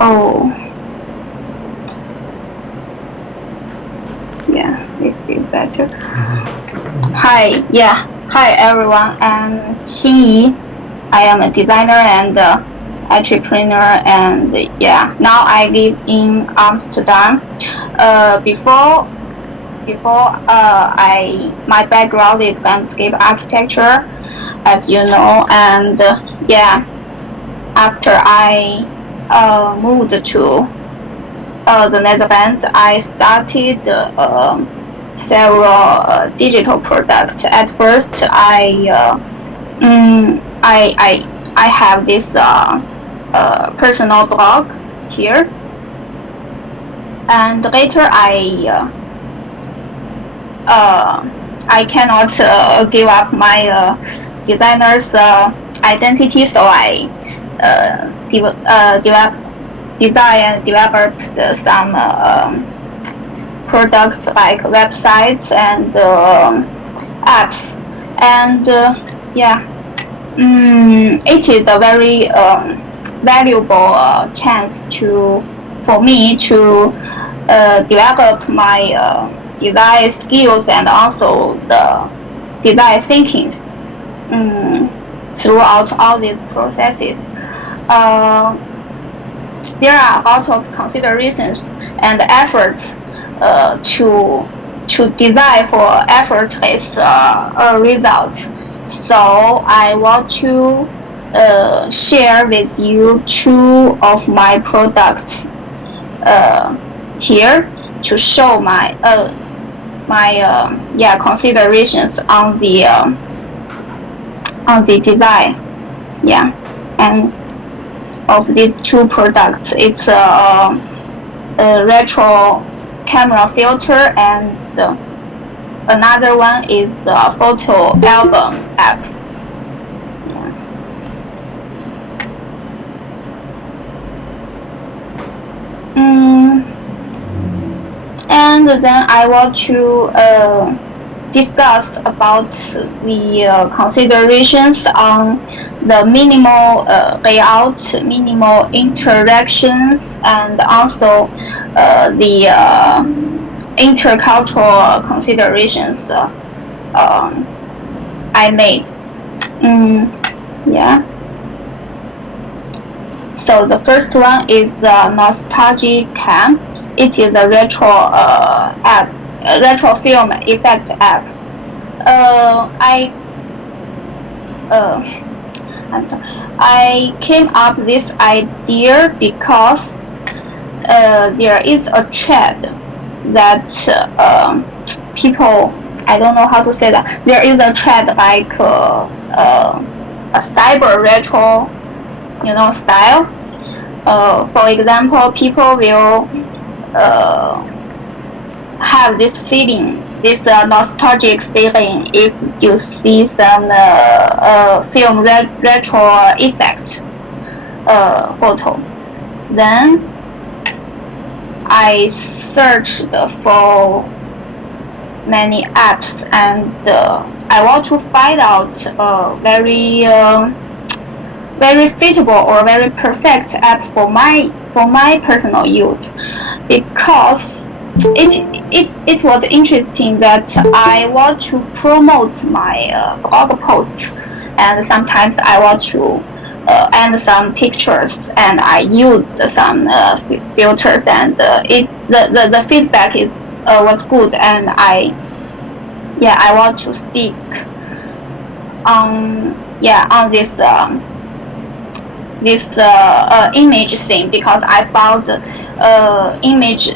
Oh, yeah, this is better. Hi, yeah, hi everyone. I'm Xinyi. I am a designer and entrepreneur, and yeah, now I live in Amsterdam. Before my background is landscape architecture, as you know, and yeah, after I moved to the Netherlands, I started several digital products. At first, I have this personal blog here, and later I cannot give up my designer's identity, so I developed some products like websites and apps, and yeah, it is a very valuable chance for me to develop my design skills and also the design thinking throughout all these processes. There are a lot of considerations and efforts to design for effortless results. So I want to share with you two of my products here to show my considerations on the design. Yeah, and of these two products, it's a retro camera filter, and another one is a photo album app. Yeah. And then I want to discuss about the considerations on the minimal layout, minimal interactions, and also the intercultural considerations I made. Yeah. So the first one is the nostalgic cam. It is a retro retro film effect app. I'm sorry. I came up with this idea because there is a trend that people, I don't know how to say that. There is a trend like a cyber retro, style. For example, people will have this feeling, this nostalgic feeling, if you see some film retro effect photo. Then I searched for many apps, and I want to find out very fitable or very perfect app for my personal use, because it was interesting that I want to promote my blog posts, and sometimes I want to add some pictures, and I used some filters, and the feedback was good, and I want to stick on this image thing, because I found image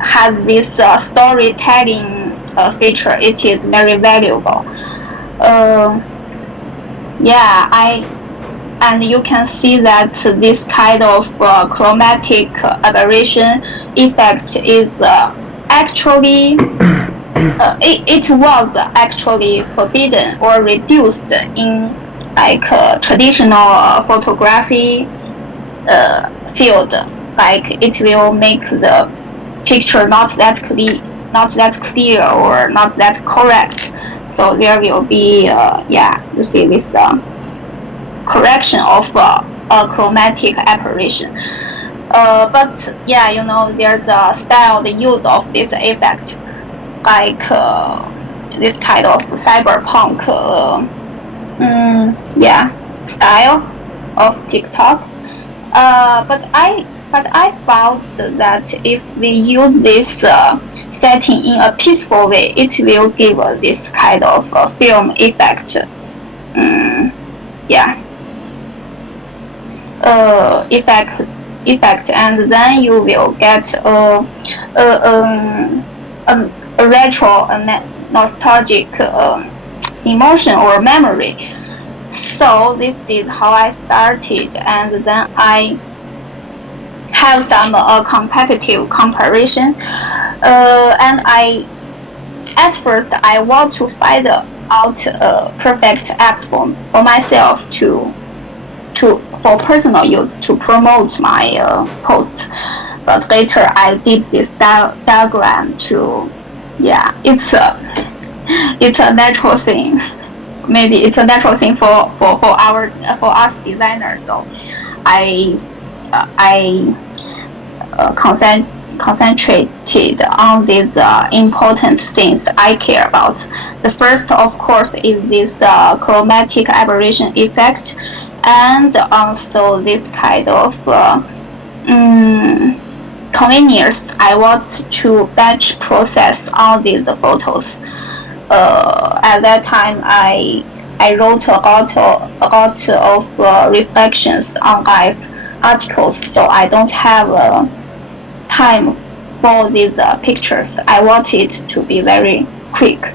has this storytelling feature. It is very valuable. And you can see that this kind of chromatic aberration effect is actually it was actually forbidden or reduced in like traditional photography field. Like it will make the picture not that clear or not that correct. So there will be you see this correction of a chromatic aberration. But yeah, there's a style, the use of this effect, like this kind of cyberpunk, yeah, style of TikTok. But I found that if we use this setting in a peaceful way, it will give this kind of film effect. Um, yeah, effect, and then you will get a, a retro, nostalgic emotion or memory. So this is how I started, and then I have some competitive comparison. And at first I want to find out a perfect app for myself to for personal use to promote my posts. But later I did this diagram to, yeah, it's a natural thing. Maybe it's a natural thing for us designers. So I I concentrated on these important things I care about. The first, of course, is this chromatic aberration effect, and also this kind of convenience. I want to batch process all these photos. At that time, I wrote a lot of reflections on live articles, so I don't have time for these pictures. I want it to be very quick,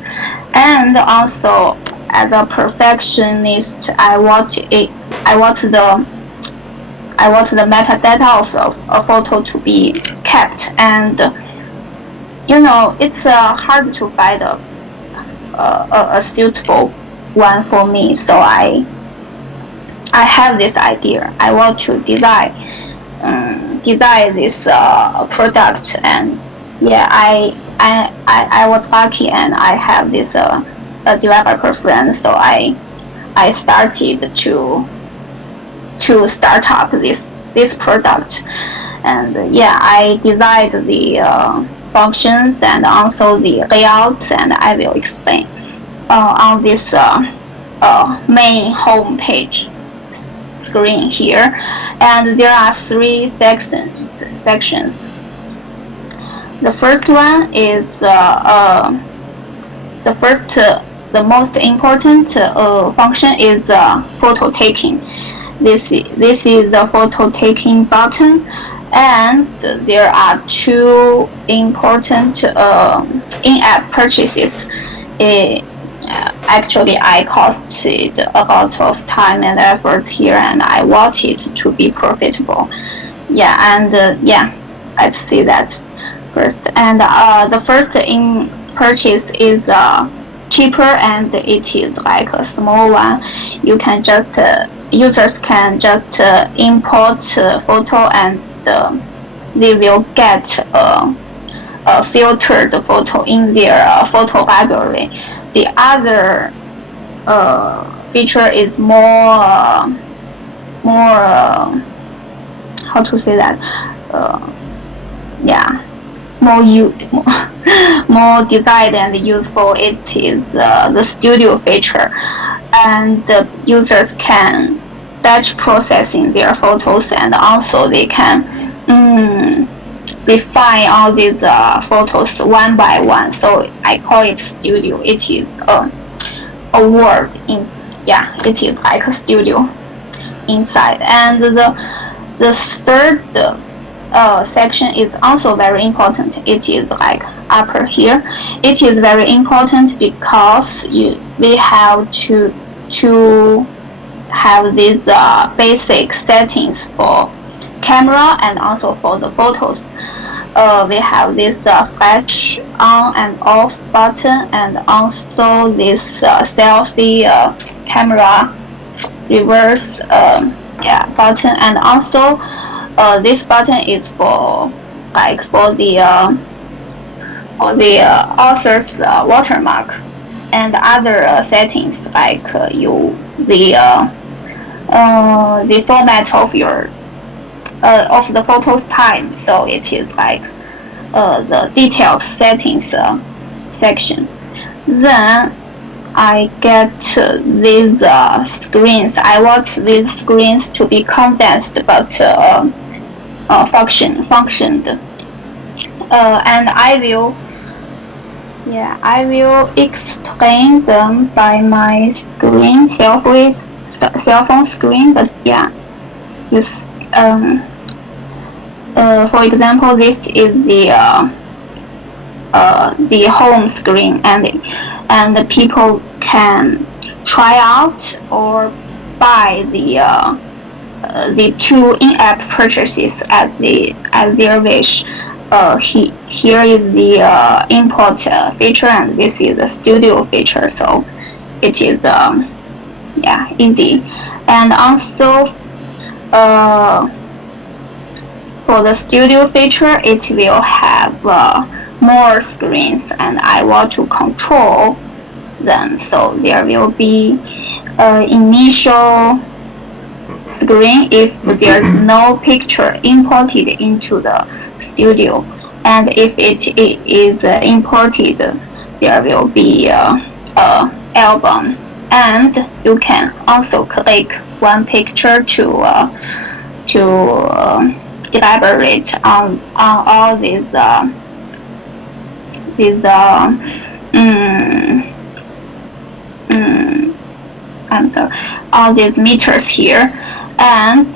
and also as a perfectionist, I want the metadata of a photo to be kept, and it's hard to find a suitable one for me. So I have this idea. I want to design this product, and yeah, I was lucky, and I have this a developer friend, so I started to start up this product, and yeah, I designed the functions and also the layouts, and I will explain on this main home page screen here. And there are three sections. The first one is the most important function is photo taking. This is the photo taking button, and there are two important in-app purchases. Actually, I costed a lot of time and effort here, and I want it to be profitable. Yeah, and yeah, let's see that first. And the first in purchase is cheaper, and it is like a small one. You can just users can just import photo, and they will get a filtered photo in their photo library. The other feature is more how to say that, yeah, more designed and useful. It is the studio feature, and the users can batch processing their photos, and also they can refine all these photos one by one. So I call it studio. It is a word in, yeah, it is like a studio inside. And the third section is also very important. It is like upper here. It is very important because we have to have these basic settings for camera and also for the photos. We have this flash on and off button, and also this selfie camera reverse button, and also this button is for the author's watermark and other settings, like the format of your of the photos time. So it is like the detailed settings section. Then I get these screens. I want these screens to be condensed but functioned. And I will explain them by my screen, cell phone screen. But yeah, use for example, this is the home screen, and the people can try out or buy the two in-app purchases as their wish. Here is the import feature, and this is the studio feature. So it is easy, and also for the studio feature, it will have more screens, and I want to control them. So there will be initial screen if there's no picture imported into the studio, and if it is imported, there will be album, and you can also click one picture to elaborate on all these I'm sorry, all these meters here, and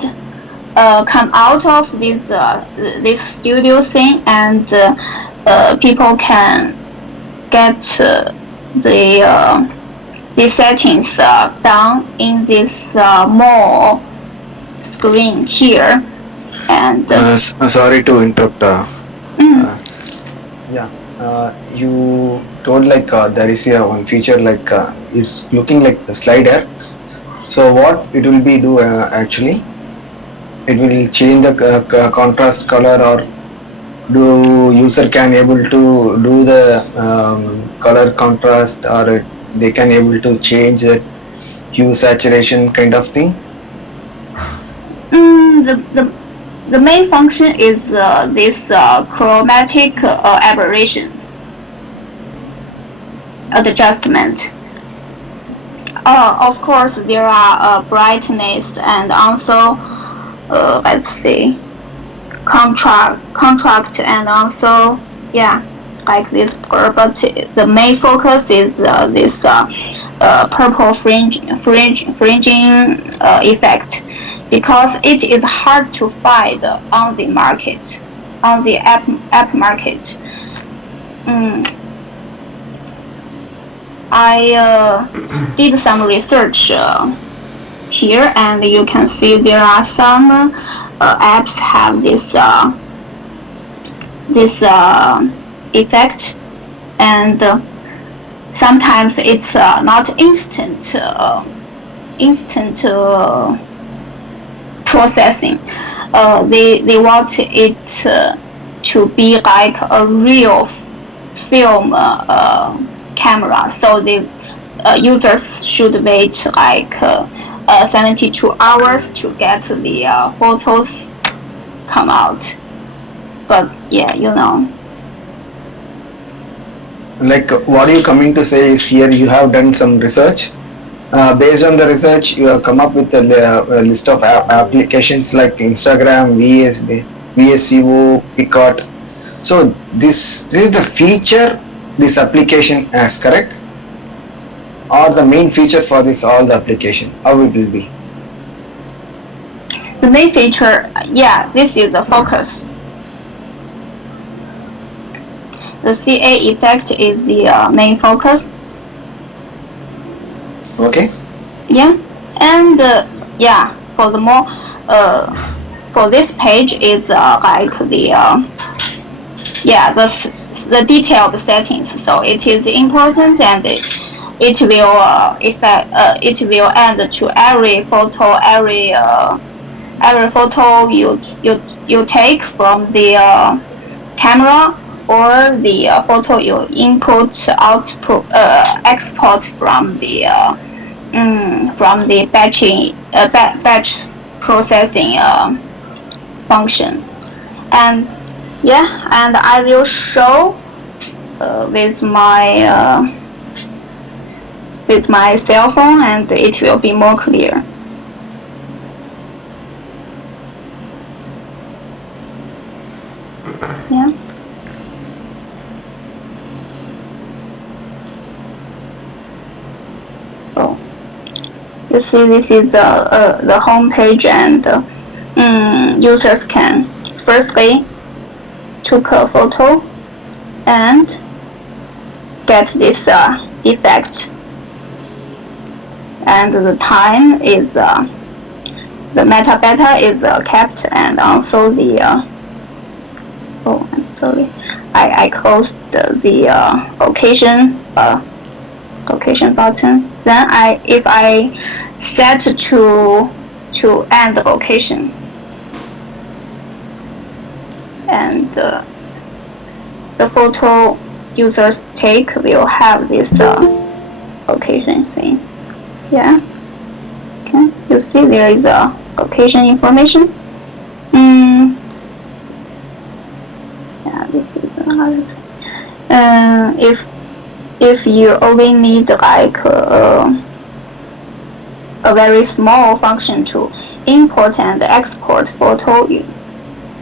come out of this studio thing, and people can get the settings done in this more screen here. And sorry to interrupt. You told like there is one feature like it's looking like a slider. So what it will be do actually? It will change the contrast color, or do user can able to do the color contrast, or they can able to change the hue saturation kind of thing? The main function is this chromatic aberration adjustment. Of course, there are brightness and also let's see, contract, and also like this. But the main focus is this purple fringing effect, because it is hard to find on the market, on the app market. I did some research here, and you can see there are some apps have this effect, and sometimes it's not instant processing. They want it to be like a real film camera, so the users should wait like 72 hours to get the photos come out. But yeah, like what are you coming to say is here you have done some research. Based on the research, you have come up with a list of applications like Instagram, VSCO, Picot. So this is the feature this application has, correct? Or the main feature for this all the application? How it will be? The main feature, this is the focus. The CA effect is the main focus. Okay. Yeah, and for the more for this page is like the detailed settings. So it is important, and it will it will add to every photo you take from the camera, or the photo you export from the batch processing function. And yeah, and I will show with my cell phone, and it will be more clear. Yeah. Oh, you see, this is the home page, and users can firstly took a photo and get this effect, and the time is the metadata is kept, and also the oh, I'm sorry, I closed the location button. Then if I set to end the location, and the photo users take will have this location thing. Yeah. Okay. You see there is a location information. Yeah, this is another thing. If you only need like a very small function to import and export photo,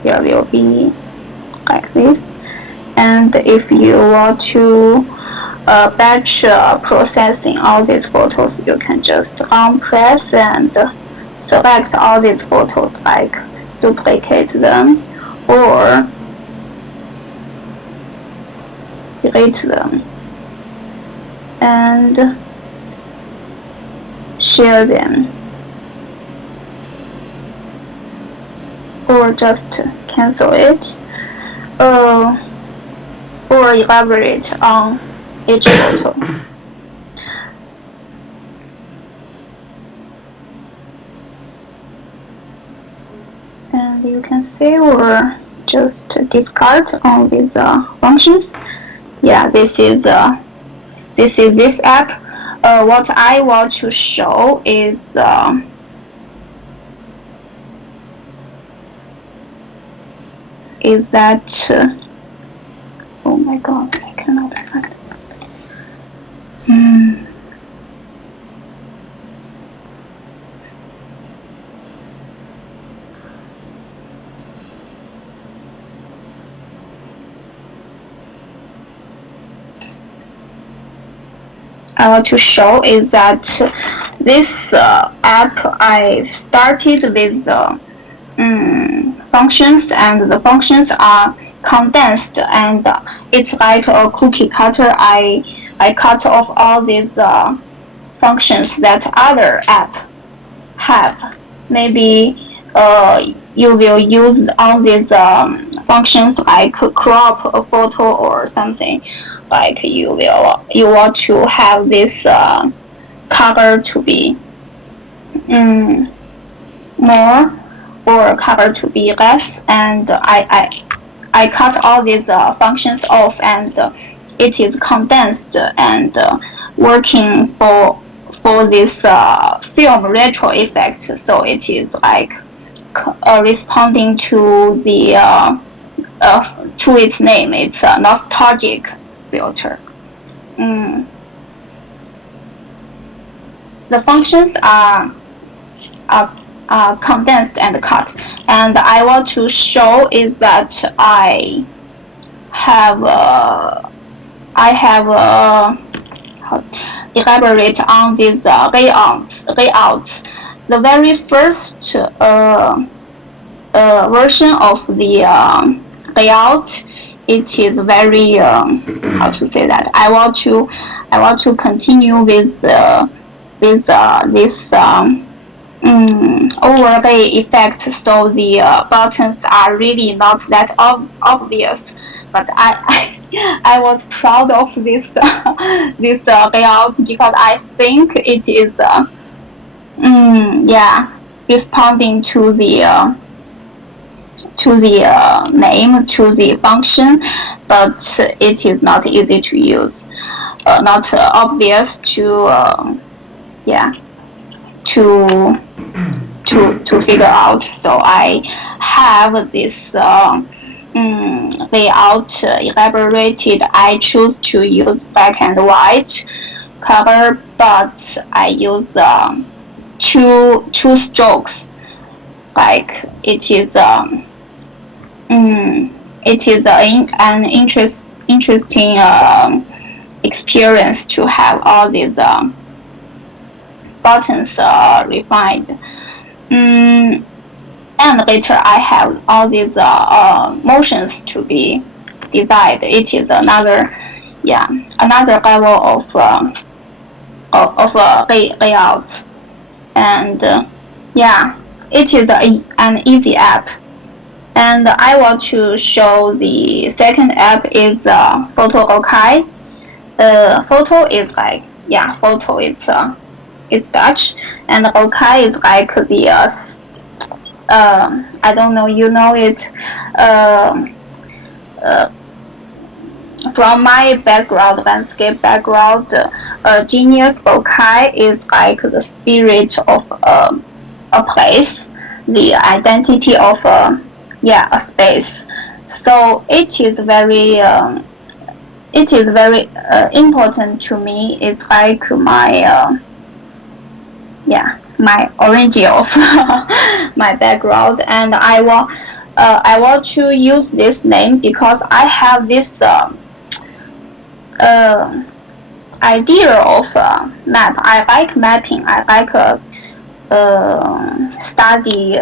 there will be like this. And if you want to batch processing all these photos, you can just press and select all these photos, like duplicate them or delete them and share them, or just cancel it, or elaborate on each photo. And you can save or just discard all these functions. Yeah, this is this app. What I want to show is that oh my god, I cannot find it. I want to show is that this app, I started with the functions, and the functions are condensed, and it's like a cookie cutter. I cut off all these functions that other app have. Maybe you will use all these functions like crop a photo or something. Like you want to have this color to be more, or color to be less, and I cut all these functions off, and it is condensed and working for this film retro effect. So it is like responding to the to its name. It's a nostalgic filter. The functions are condensed and cut, and I want to show is that I have elaborate on these layouts. The very first version of the layout, it is very how to say that. I want to continue with this overlay effect, so the buttons are really not that obvious. But I was proud of this this layout, because I think it is responding to the name, to the function, but it is not easy to use, not obvious to to figure out. So I have this layout elaborated. I choose to use black and white color, but I use two strokes. Like it is an interesting experience to have all these buttons refined. Mm, and later I have all these motions to be designed. It is another level of layout, and it is an easy app. And I want to show the second app is Photo OK. Photo is like photo. It's Dutch, and OK is like the I don't know, you know it. Uh, uh, from my background, landscape background, genius OK is like the spirit of a place, the identity of a space. So it is very important to me. It's like my origin of my background, and I want to use this name because I have this idea of map. I like mapping. I like study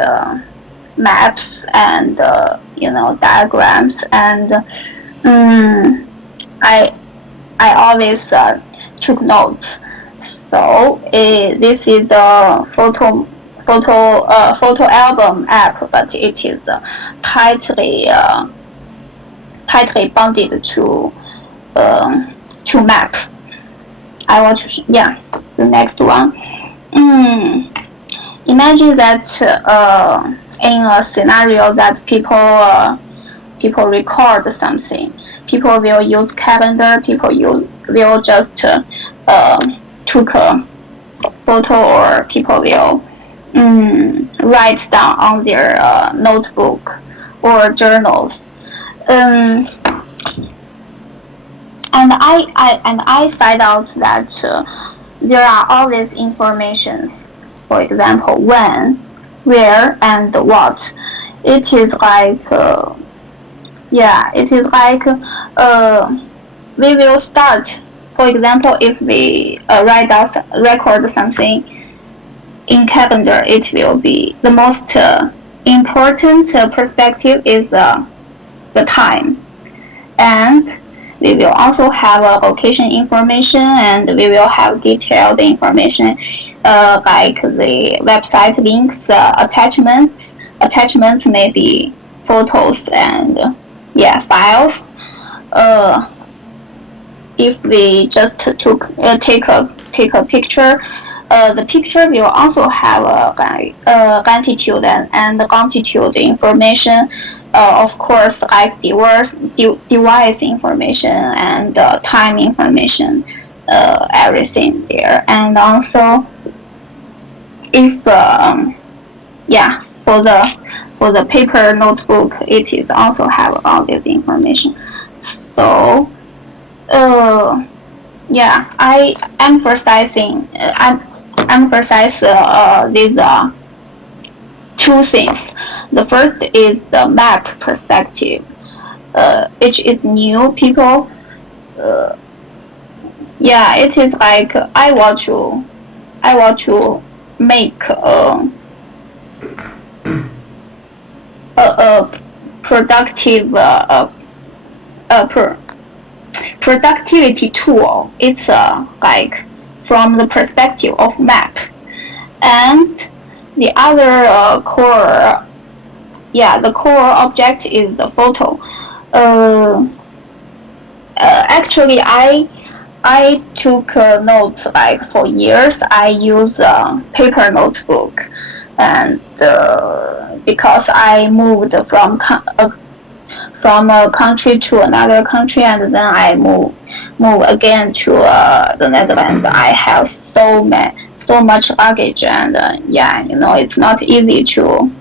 maps and diagrams, and I always took notes. So this is a photo album app, but it is tightly bonded to map. I want to the next one. Imagine that in a scenario that people record something. People will use calendar. People will just took a photo, or people will write down on their notebook or journals. And I find out that there are always informations. For example, when, where, and what. It is like we will start. For example, if we record something in calendar, it will be the most important perspective is the time, and we will also have location information, and we will have detailed information like the website links, attachments. Attachments may be photos and files. If we just take a picture, the picture will also have latitude and longitude information. Of course, like device information and time information, everything there. And also, if for the paper notebook, it is also have all this information. So I emphasize these two things. The first is the map perspective, which is new. People, it is like I want to make a productive productivity tool. It's like from the perspective of map, and the other core object is the photo. Actually, I took notes like for years. I use a paper notebook, and because I moved from from a country to another country, and then I move again to the Netherlands. I have so much luggage, and it's not easy to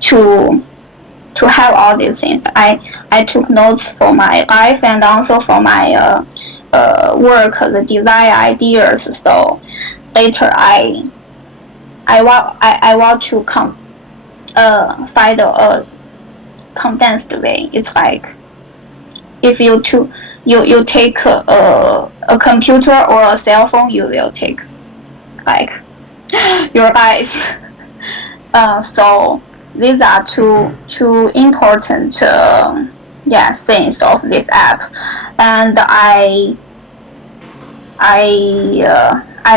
to have all these things. I took notes for my life and also for my work, the design ideas. So later I want to find a condensed way. It's like if you take a computer or a cell phone, you will take like your eyes. So these are two important things of this app, and I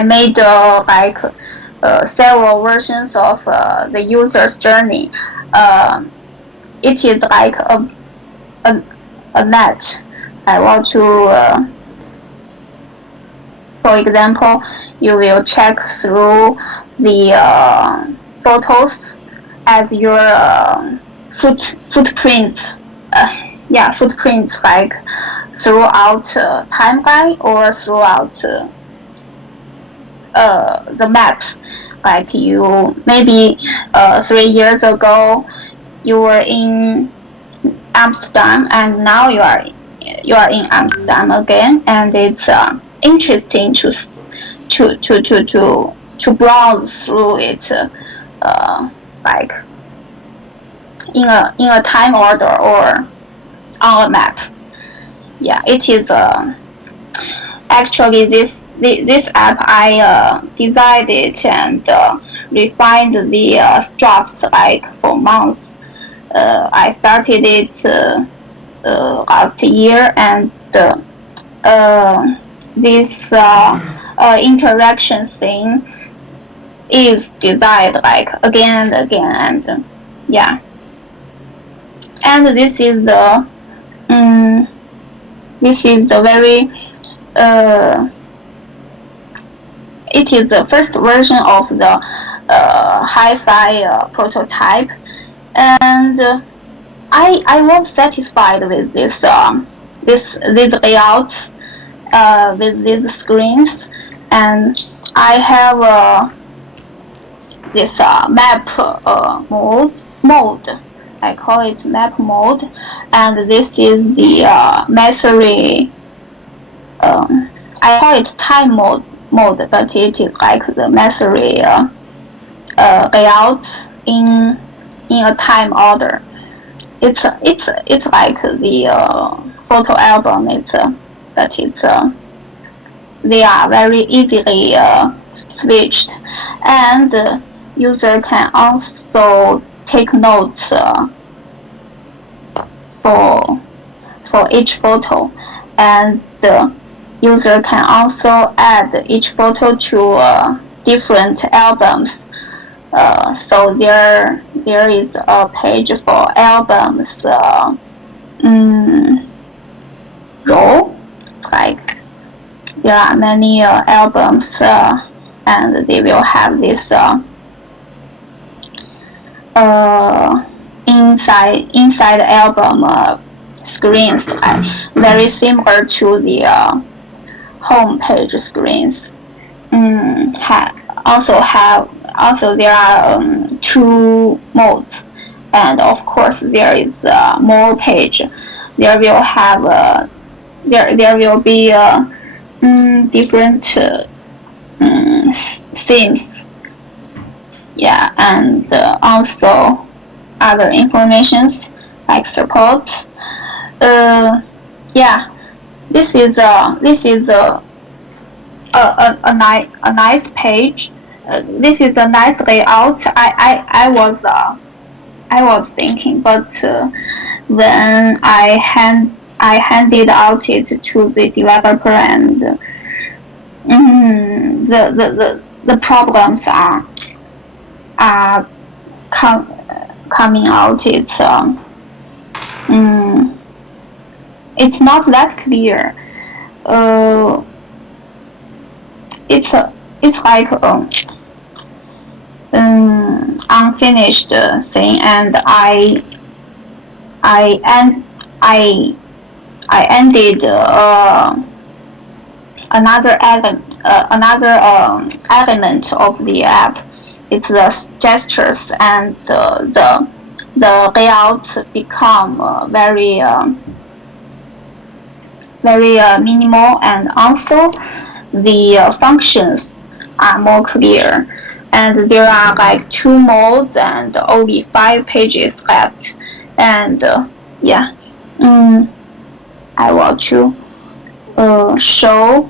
made several versions of the user's journey. It is like a net. I want to, for example, you will check through the photos as your footprints. Footprints like throughout timeline or throughout the maps. Like you maybe 3 years ago you were in Amsterdam and now you are in Amsterdam again, and it's interesting to browse through it like in a time order or on a map. Yeah, it is actually this app I designed it and refined the drafts like for months. I started it last year, and this interaction thing is designed like again and again, and and this is the very it is the first version of the hi-fi prototype, and I was satisfied with this these layouts with these screens, and I have this map mode. I call it map mode, and this is the mastery. I call it time mode, but it is like the mastery layout in a time order. It's like the photo album. But it's they are very easily switched, and user can also take notes for each photo, and the user can also add each photo to different albums. So there is a page for albums row. Like there are many albums, and they will have this inside the album screens, very similar to the home page screens. Also there are two modes, and of course there is more page. There will have there will be different themes. Yeah, and also other informations like supports. Yeah, this is a nice page. This is a nice layout. I was thinking, but when I handed out it to the developer, and the problems are coming out. It's not that clear. It's like unfinished thing, and I and I ended another element of the app. It's the gestures and the layouts become very minimal, and also the functions are more clear. And there are like two modes and only 5 pages left. And yeah, mm, I want to show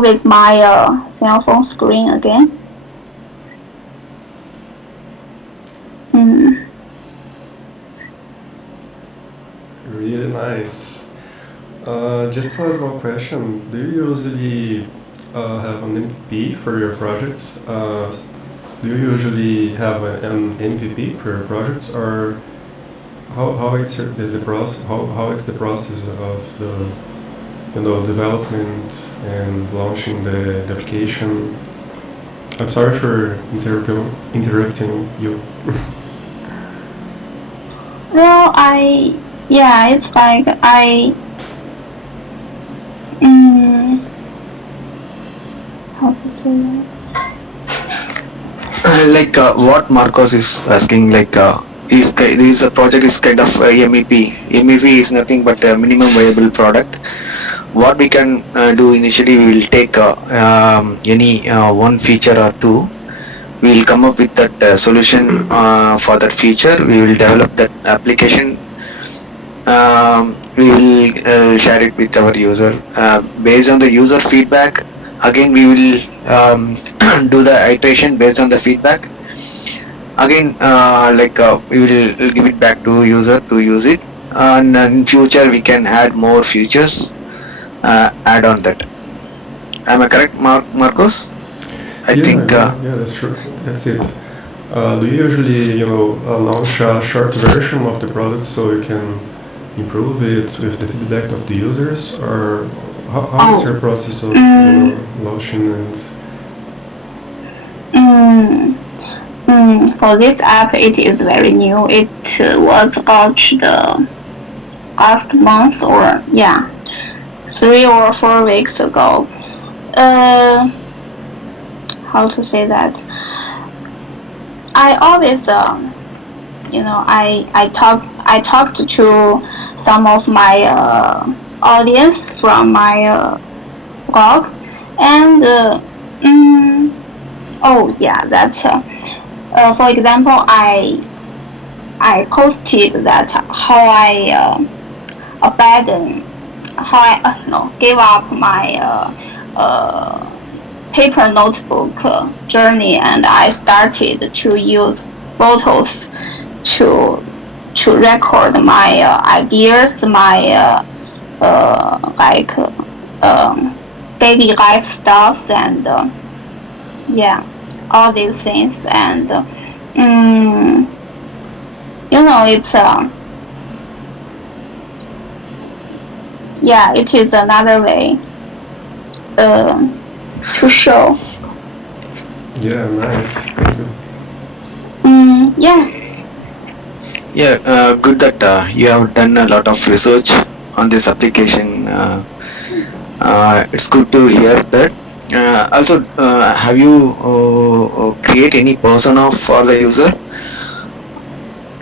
with my cell phone screen again. Mm. Really nice. Just one small question. Do you usually have an MVP for your projects? Do you usually have an MVP for your projects, or how it's the process? How it's the process of the development and launching the application? I'm sorry for interrupting you. Well, yeah, it's like mm, how to say that? Like what Marcos is asking, like this project is kind of MEP. MEP is nothing but a minimum viable product. What we can do initially, we will take any one feature or two. We will come up with that solution for that feature. We will develop that application. We will share it with our user based on the user feedback. Again, we will do the iteration based on the feedback. Again, we will give it back to user to use it, and in future we can add more features, add on that. Am I correct, Marcos? I Yeah, think yeah, yeah. That's true. That's it. Do you usually, launch a short version of the product so you can improve it with the feedback of the users, or how is your Oh, process of, launching and mm, for this app, it is very new. It was launched last month, or yeah, 3 or 4 weeks ago. Uh, how to say that? I always, I talked to some of my audience from my blog, and oh yeah, that's for example, I posted that how I abandon how I no gave up my paper notebook journey, and I started to use photos to record my ideas, my like daily life stuffs, and yeah, all these things. And it's yeah, it is another way uh, to show. yeah, nice. Thank you. Yeah. yeah, good that you have done a lot of research on this application. It's good to hear that. Also, have you create any persona for the user?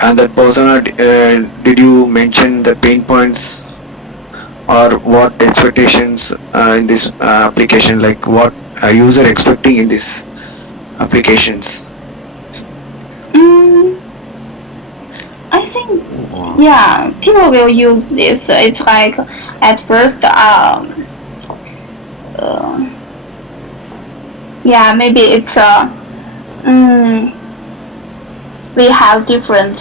And that persona, did you mention the pain points or what expectations in this application? Like what a user expecting in this applications? Mm, I think yeah, people will use this. It's like at first uh yeah, maybe it's we have different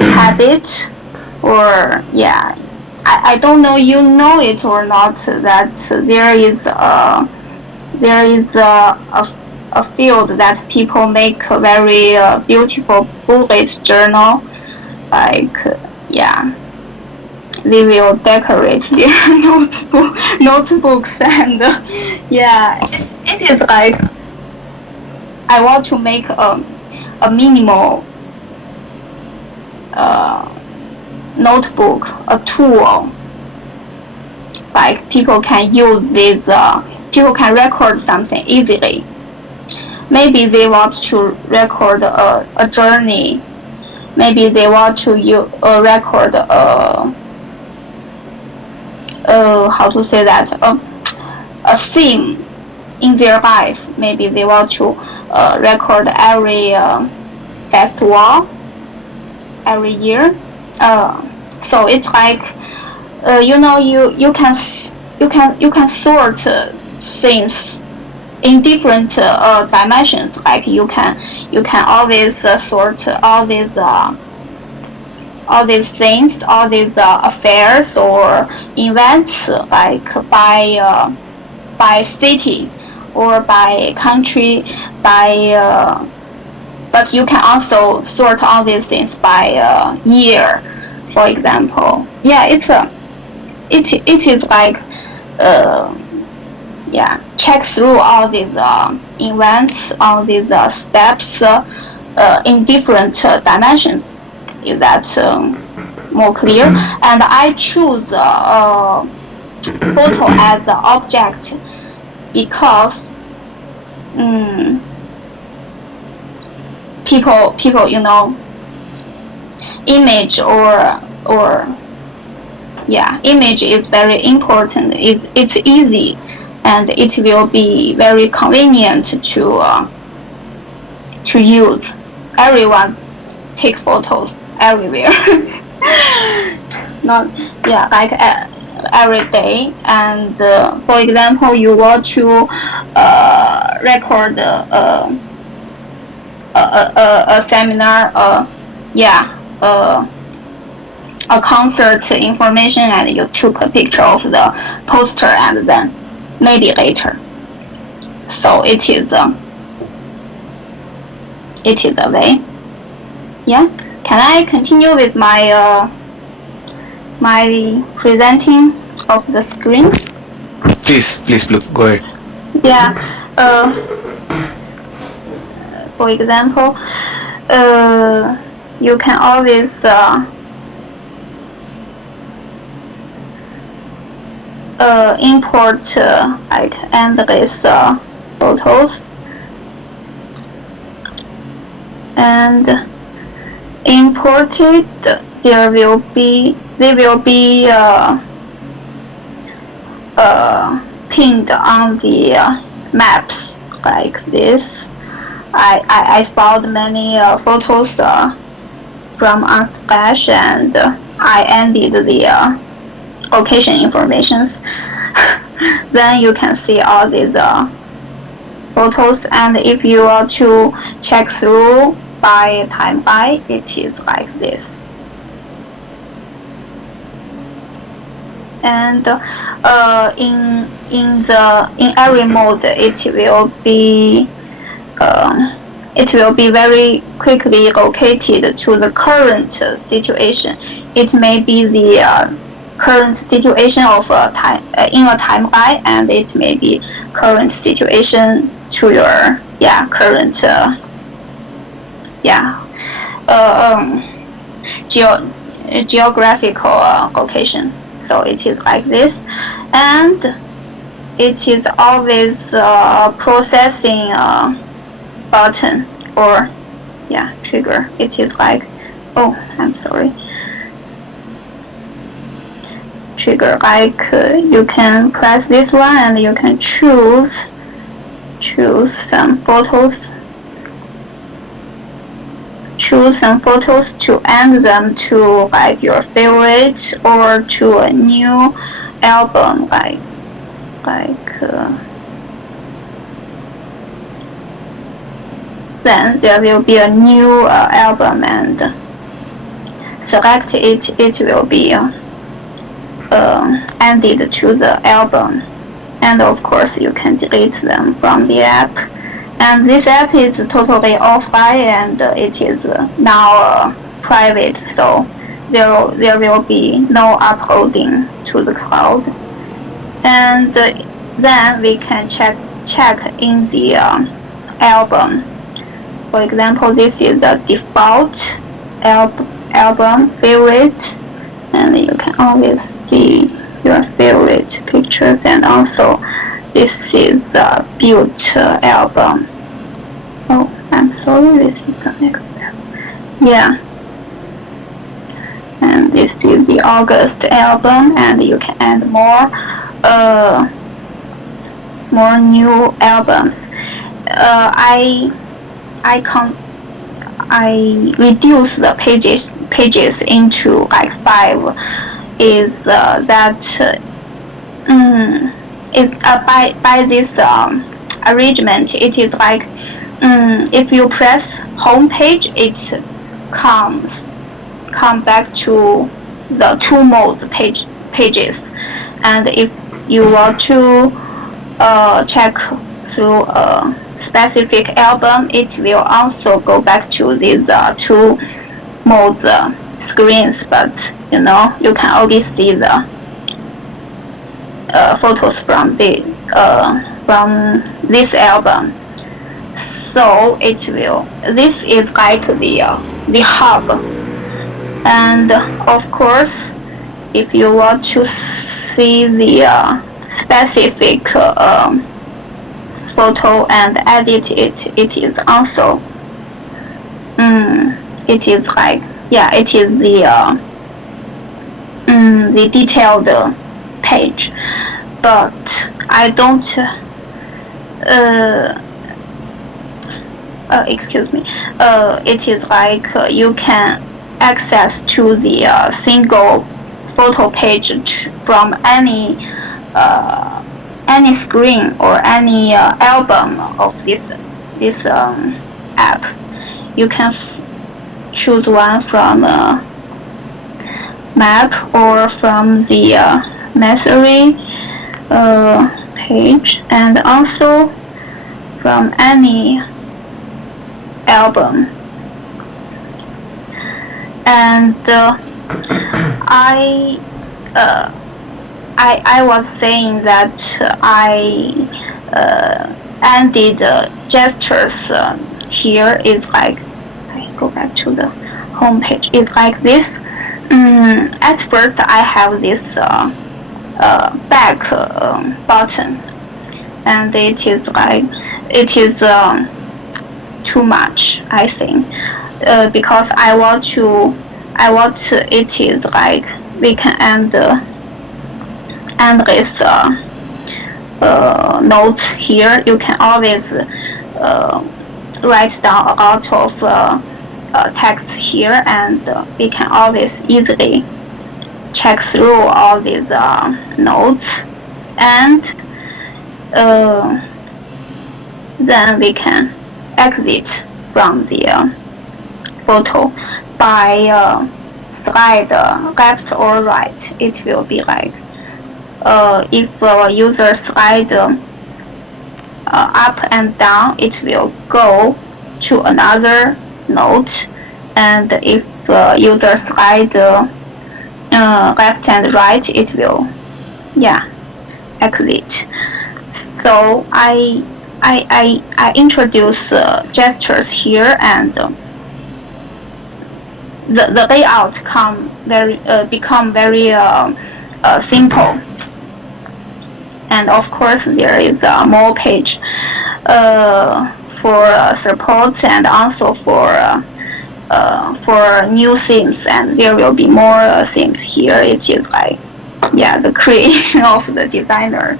habits, or yeah, I don't know, you know it or not, that there is a field that people make a very beautiful bullet journal, like yeah, they will decorate their notebooks, and yeah, it is like I want to make a minimal notebook, a tool. Like people can use this, people can record something easily. Maybe they want to record a journey. Maybe they want to record how to say that, a theme in their life. Maybe they want to record every festival every year. So it's like, you can sort things in different dimensions. Like you can always sort all these things, all these affairs or events, like by city or by country, but you can also sort all these things by year, for example. Yeah, it is like, check through all these events, all these steps in different dimensions. Is that more clear? And I choose photo as an object because people, image image is very important. It's easy, and it will be very convenient to use. Everyone take photos everywhere. Not like every day. And for example, you want to record a seminar, a concert information, and you took a picture of the poster, and then maybe later. So it is a way. Yeah. Can I continue with my my presenting of the screen? Please, go ahead. Yeah. For example, you can always import like endless photos, and imported. They will be pinned on the maps like this. I found many photos from Unsplash, and I ended the location informations. Then you can see all these photos, and if you want to check through by timeline, it is like this. And in every mode, it will be very quickly located to the current situation. It may be the current situation of time in a timeline, and it may be current situation to your current geographical location. So it is like this, and it is always processing button or trigger. It is like, oh, I'm sorry, trigger, like you can press this one and you can choose some photos, to add them to like your favorite or to a new album, then there will be a new album, and select it will be added to the album. And of course you can delete them from the app. And this app is totally offline, and it is now private, so there will be no uploading to the cloud. And then we can check in the album. For example, this is a default album favorite, and you can always see your favorite pictures. And also this is the built album. Oh, I'm sorry, this is the next step. Yeah, and this is the August album, and you can add more new albums. I reduce the pages into like 5. Is that is by this arrangement, it is like if you press home page, it come back to the 2 modes pages, and if you want to check through a specific album, it will also go back to these 2 modes screens, but you can only see the photos from this album. So this is like the hub, and of course if you want to see the specific photo and edit it, it is also it is like, yeah, it is the detailed page, but I don't excuse me, it is like you can access to the single photo page from any screen or any album of this app. You can choose one from map or from the Mastery page, and also from any album. And I was saying that I added gestures here. Is like, I go back to the home page. It's like this. At first I have this back button, and it is like, it is too much, I think, because I want it is like we can end endless notes here. You can always write down a lot of text here, and we can always easily check through all these notes, and then we can exit from the photo by slide left or right. It will be like, if a user slide up and down, it will go to another note, and if user slide left and right, it will, yeah, exit. So I introduce gestures here, and the layout become very simple. And of course there is more page for supports, and also for new themes, and there will be more themes here. It is like, yeah, the creation of the designer.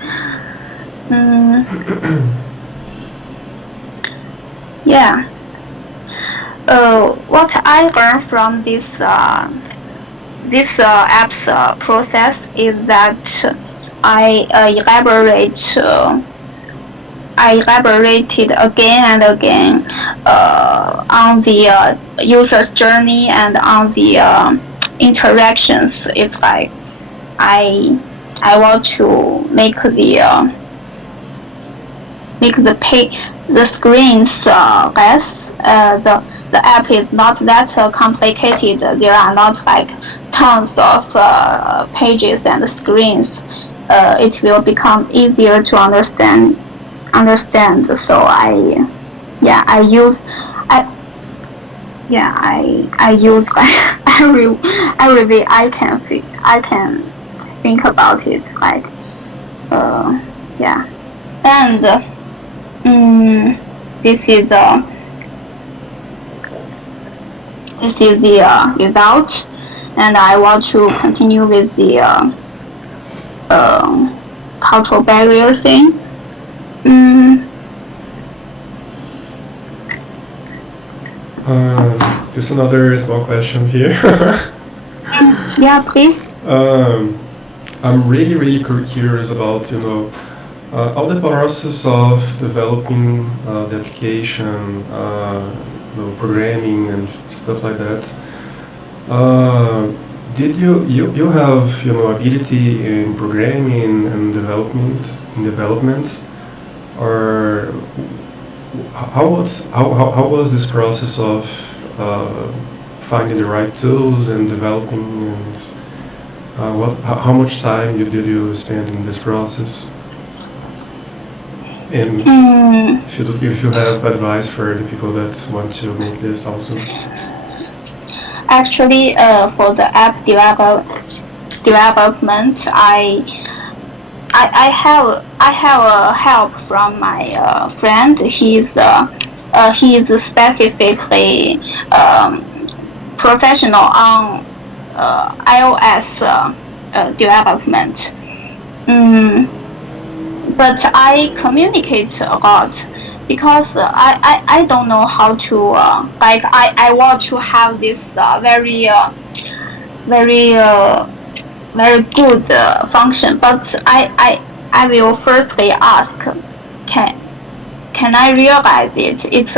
Yeah. What I learned from this app's process is that I elaborated again and again on the user's journey and on the interactions. It's like I want to make the screens less. The app is not that complicated. There are not like tons of pages and screens. It will become easier to understand. So I use every way I can think about it. Like, yeah, and this is the result, and I want to continue with the cultural barrier thing. Just another small question here. Yeah, please. I'm really curious about all the process of developing the application, programming and stuff like that. Did you have ability in programming and development, or how was this process of finding the right tools and developing, and how much time did you spend in this process? And if you have advice for the people that want to make this also. Actually, for the app development, I have a help from my friend. He is specifically professional on iOS development. But I communicate a lot because I don't know how to like I want to have this very good function, but I will firstly ask, can I realize it? It's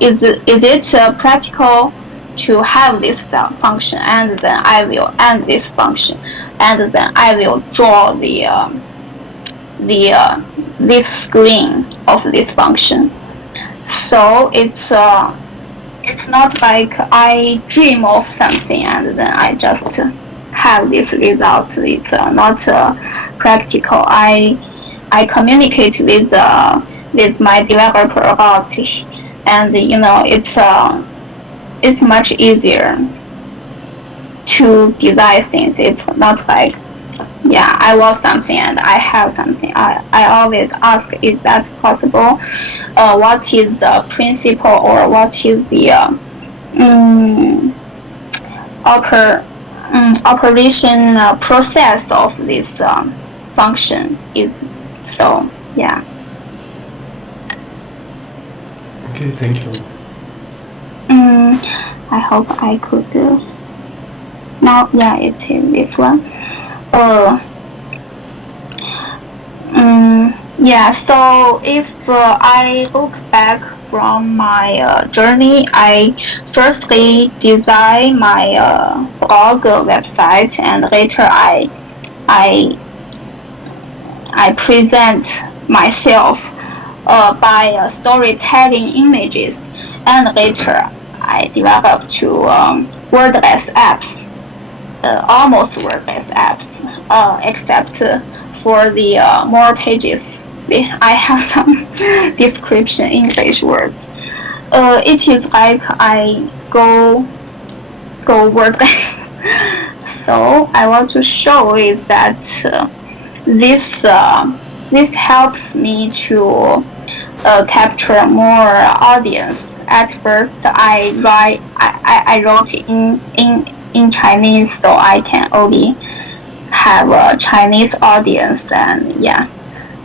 is it practical to have this function, and then I will add this function, and then I will draw this screen of this function. So it's not like I dream of something and then I just have this result. It's not practical. I communicate with my developer about it, and it's much easier to design things. It's not like, yeah, I want something and I have something. I always ask, is that possible? What is the principle, or what is the operation process of this function? Is so, yeah. Okay, thank you. I hope I could. Now, yeah, it is this one. Yeah, so if I look back from my journey, I firstly design my blog website, and later I present myself by storytelling images, and later I develop to wordless apps, almost wordless apps, except for the more pages. I have some description English words. It is like I go wordless. So I want to show is that this helps me to capture more audience. At first, I wrote in Chinese, so I can only have a Chinese audience, and yeah.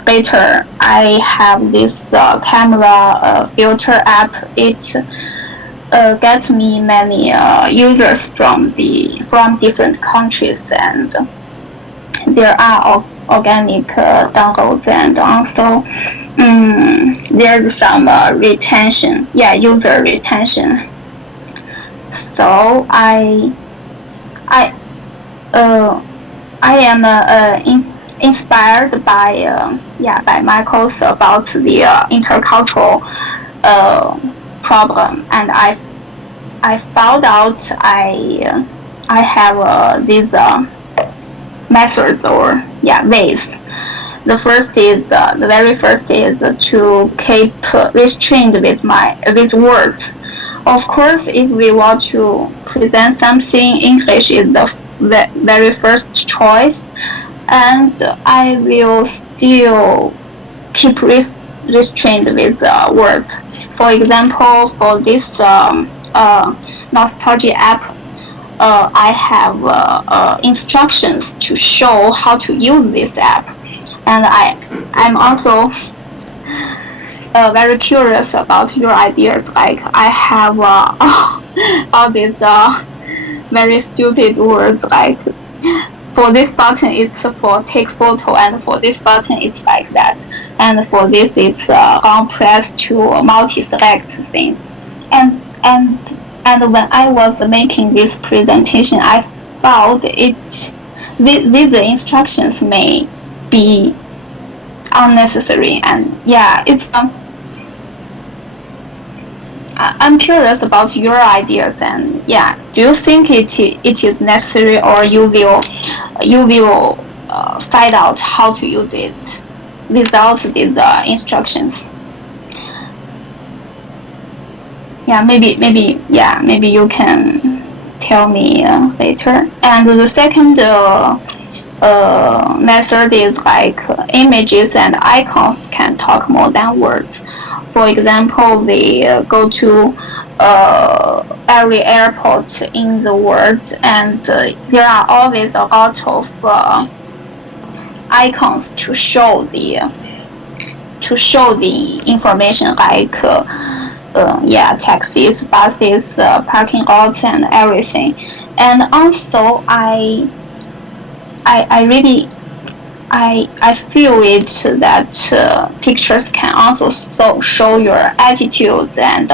Later, I have this camera filter app. It gets me many users from different countries, and there are organic downloads, and also there's some retention, user retention. So I am inspired by Michael's about the intercultural problem, and I found out I have these methods or ways. The very first is to keep restrained with words. Of course, if we want to present something, English is the very first choice, and I will still keep restrained with words. For example, for this nostalgia app, I have instructions to show how to use this app, and I'm also very curious about your ideas. Like I have all these very stupid words like for this button it's for take photo, and for this button it's like that, and for this it's on press to multi-select things, and and and when I was making this presentation, I felt these instructions may be unnecessary, and yeah, it's I'm curious about your ideas, and yeah, do you think it is necessary, or you will find out how to use it without these instructions? Yeah, maybe you can tell me later. And the second method is like images and icons can talk more than words. For example, we go to every airport in the world, and there are always a lot of icons to show the information, like taxis, buses, parking lots, and everything. And also, I really I feel it that pictures can also show your attitudes and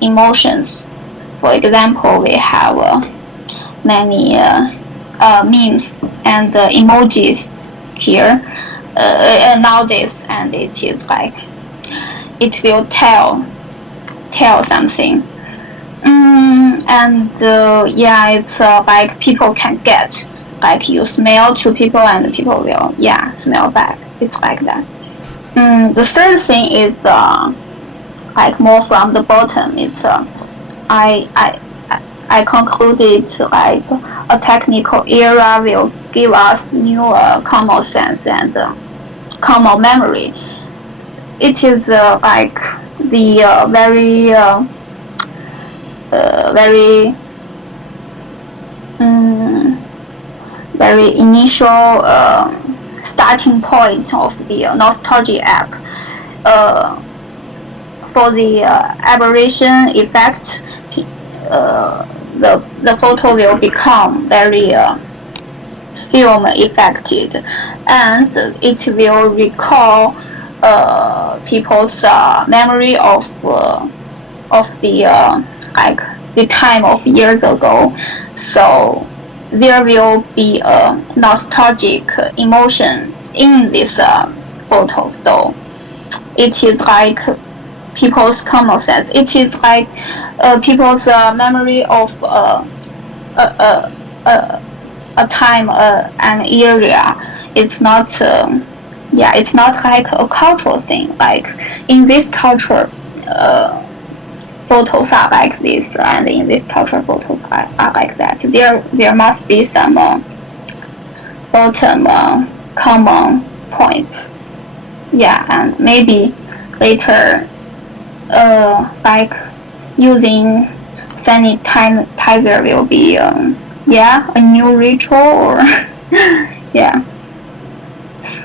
emotions. For example, we have many memes and emojis here nowadays, and it is like it will tell something. And it's like people can get, like you smell to people and people will smell back. It's like that. The third thing is like more from the bottom. It's I concluded like a technical era will give us new common sense and common memory. It is like the very very initial starting point of the nostalgia app. For the aberration effect, the photo will become very film affected, and it will recall people's memory of the like the time of years ago. So there will be a nostalgic emotion in this photo. So it is like people's common sense. It is like people's memory of a time, an area. It's not it's not like a cultural thing. Like in this culture, photos are like this, and in this culture, photos are like that. There must be some bottom common points. Yeah, and maybe later, like using sanitizer will be a new ritual, or yeah.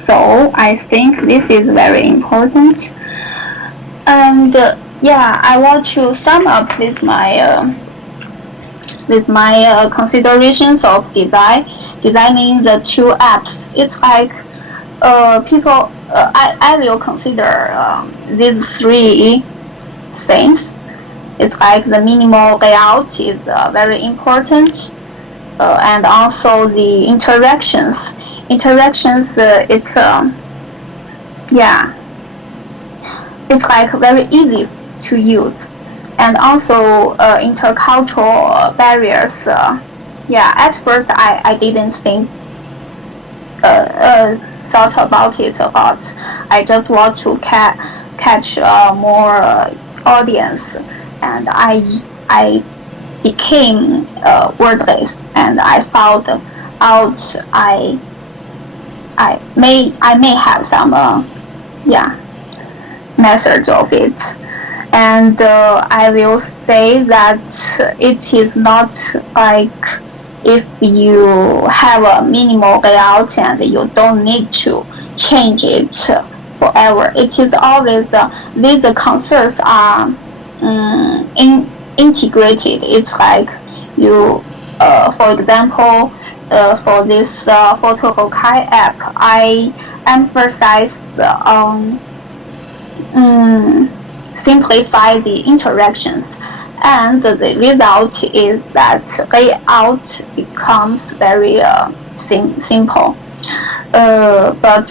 So I think this is very important, and I want to sum up with my considerations of designing the two apps. It's like people. I will consider these three things. It's like the minimal layout is very important, and also the interactions. It's it's like very easy to use, and also intercultural barriers. At first I didn't think thought about it a lot. I just want to catch more audience, and I became wordless, and I found out I may have some yeah methods of it, and I will say that it is not like if you have a minimal layout and you don't need to change it forever. It is always these concerns are integrated. It's like you, for example, for this Photovokai app, I emphasize on simplify the interactions, and the result is that layout becomes very simple. But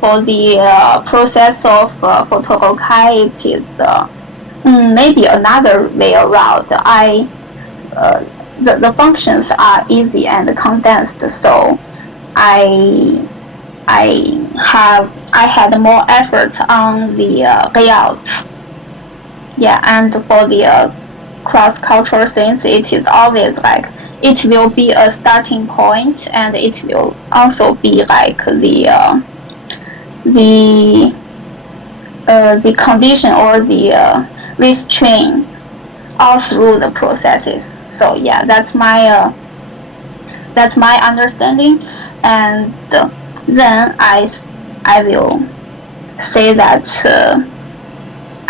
for the process of Photovokai, it is maybe another way around. The functions are easy and condensed, so I I had more effort on the layout. Yeah, and for the cross-cultural things, it is always like it will be a starting point, and it will also be like the condition or the restraint all through the processes. So yeah, that's my understanding, and then I will say that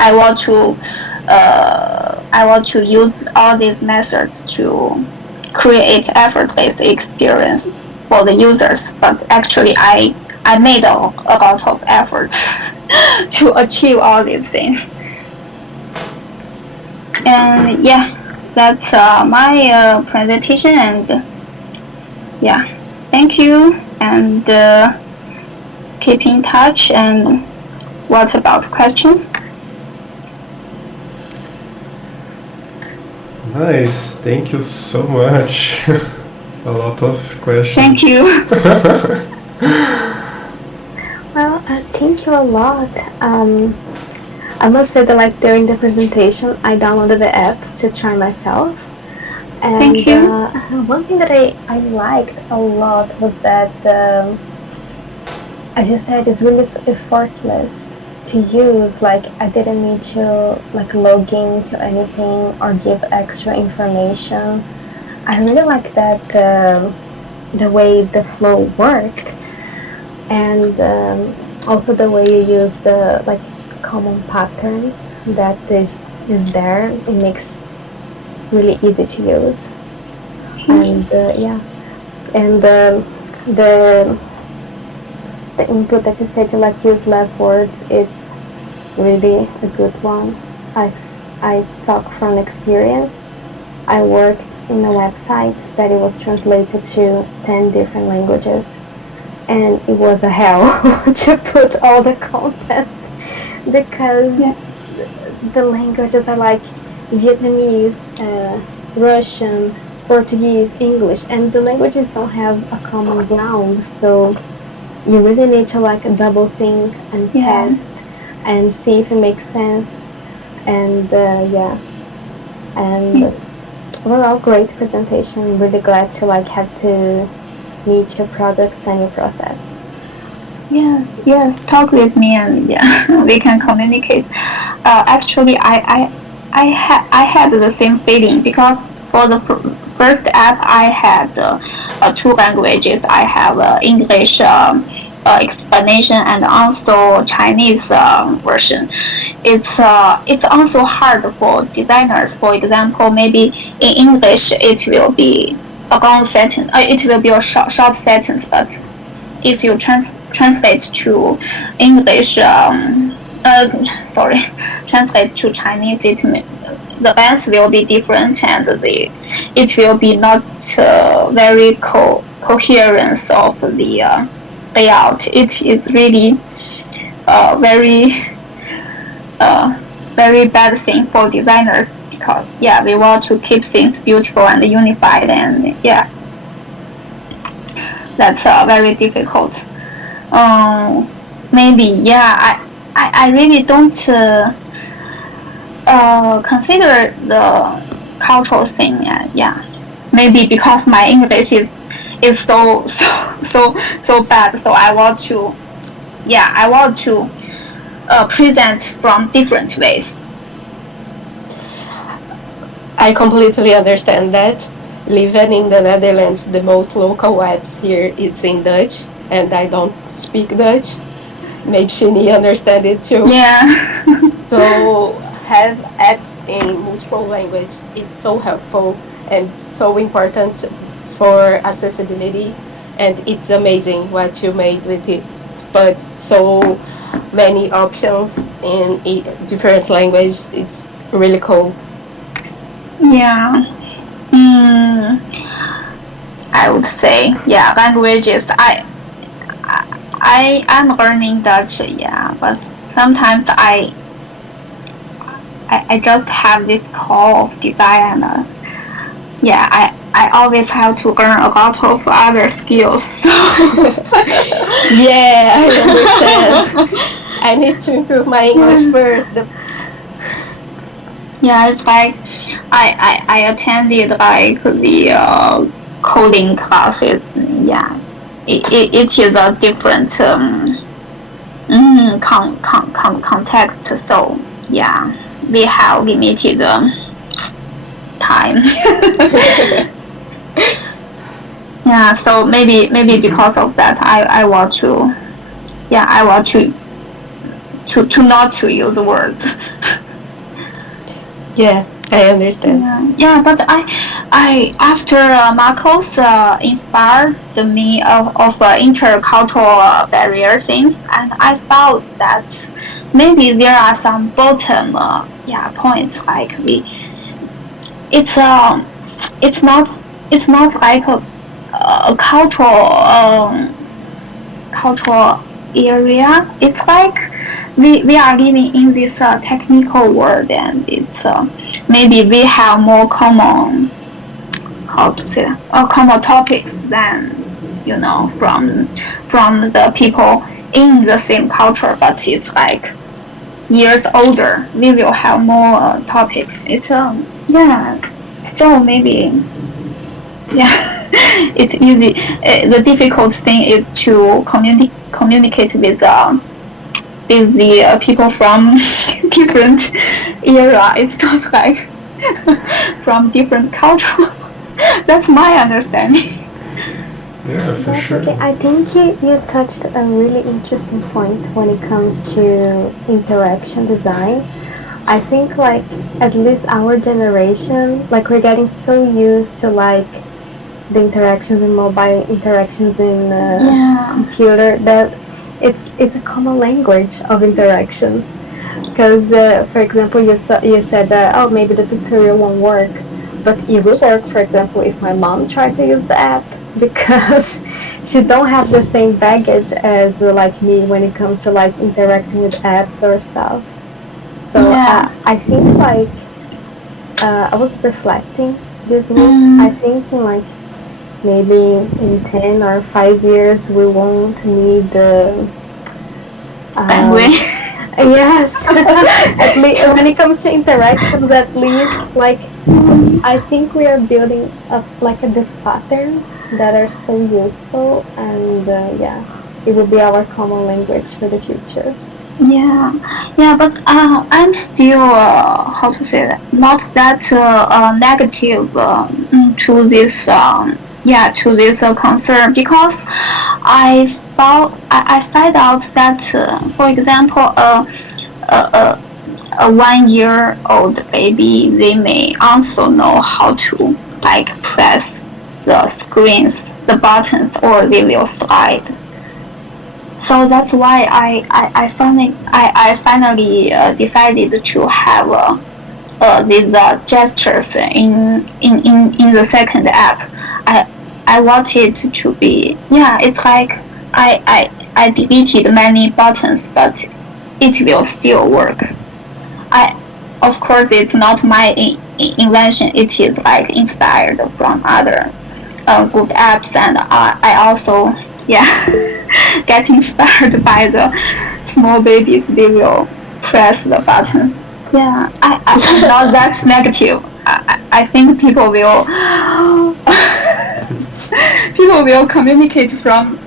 I want to use all these methods to create effortless experience for the users. But actually, I made a lot of effort to achieve all these things. And yeah, that's my presentation. And yeah, thank you, and keep in touch. And what about questions? Nice, thank you so much. A lot of questions. Thank you. Well, thank you a lot. I must say that like during the presentation, I downloaded the apps to try myself. And Thank you. One thing that I liked a lot was that, as you said, it's really effortless to use. Like I didn't need to like log into anything or give extra information. I really like that the way the flow worked, and also the way you use the like common patterns that is there. It makes really easy to use. And yeah, and the input that you said to like use less words, it's really a good one. I talk from experience. I worked in a website that it was translated to 10 different languages, and it was a hell to put all the content because the languages are like Vietnamese, Russian, Portuguese, English, and the languages don't have a common ground, so you really need to like double think and test and see if it makes sense. And and overall great presentation. Really glad to like have to meet your products and your process. Yes, talk with me, and yeah, we can communicate. Actually, I had the same feeling because for the first app I had two languages. I have English explanation and also Chinese version. It's also hard for designers. For example, maybe in English it will be a long sentence. It will be a short sentence, but if you translate to English, translate to Chinese, the length will be different, and it will be not very coherence of the layout. It is really very bad thing for designers, because we want to keep things beautiful and unified, and that's very difficult. Maybe I really don't consider the cultural thing. Yeah, maybe because my English is so bad. So I want to present from different ways. I completely understand that. Living in the Netherlands, the most local apps here it's in Dutch, and I don't speak Dutch. Maybe Xinyi understand it too. Yeah. So have apps in multiple languages. It's so helpful and so important for accessibility. And it's amazing what you made with it. But so many options in different languages. It's really cool. Yeah. I would say, yeah, languages. I am learning Dutch, yeah, but sometimes I just have this call of desire, and yeah, I always have to learn a lot of other skills. So. Yeah, I understand. I need to improve my English first. Yeah, it's like I attended like the coding classes. Yeah, it is a different context. So yeah, we have limited time. Yeah, so maybe because of that, I want to, yeah, I want to not to use words. Yeah, I understand. Yeah, but I after Marcos inspired me of intercultural barrier things, and I thought that maybe there are some bottom points like it's it's not like a cultural area. It's like we are living in this technical world, and it's maybe we have more common, how to say that, common topics than from the people in the same culture, but it's like years older. We will have more topics. It's yeah, so maybe yeah. It's easy. The difficult thing is to communicate with the people from different era. It's not like from different culture. That's my understanding. Yeah, for sure. Definitely. I think you touched a really interesting point when it comes to interaction design. I think like at least our generation, like we're getting so used to like the interactions in mobile, interactions in computer, that it's a common language of interactions. Because for example, you said that oh maybe the tutorial won't work, but it will work. For example, if my mom tried to use the app, because she don't have the same baggage as like me when it comes to like interacting with apps or stuff. So I think like I was reflecting this week. I think in like maybe in 10 or 5 years we won't need yes. At least when it comes to interactions, at least like I think we are building up like these patterns that are so useful, and yeah, it will be our common language for the future. Yeah, but I'm still how to say that, not that negative to this to this concern, because I find out that for example a 1-year-old baby, they may also know how to like press the screens, the buttons, or they will slide. So that's why I finally decided to have these gestures in the second app. I want it to be, yeah, it's like I deleted many buttons, but it will still work. Of course it's not my invention. It is like inspired from other good apps, and I also get inspired by the small babies. They will press the buttons. Yeah, I know that's negative. I think people will communicate from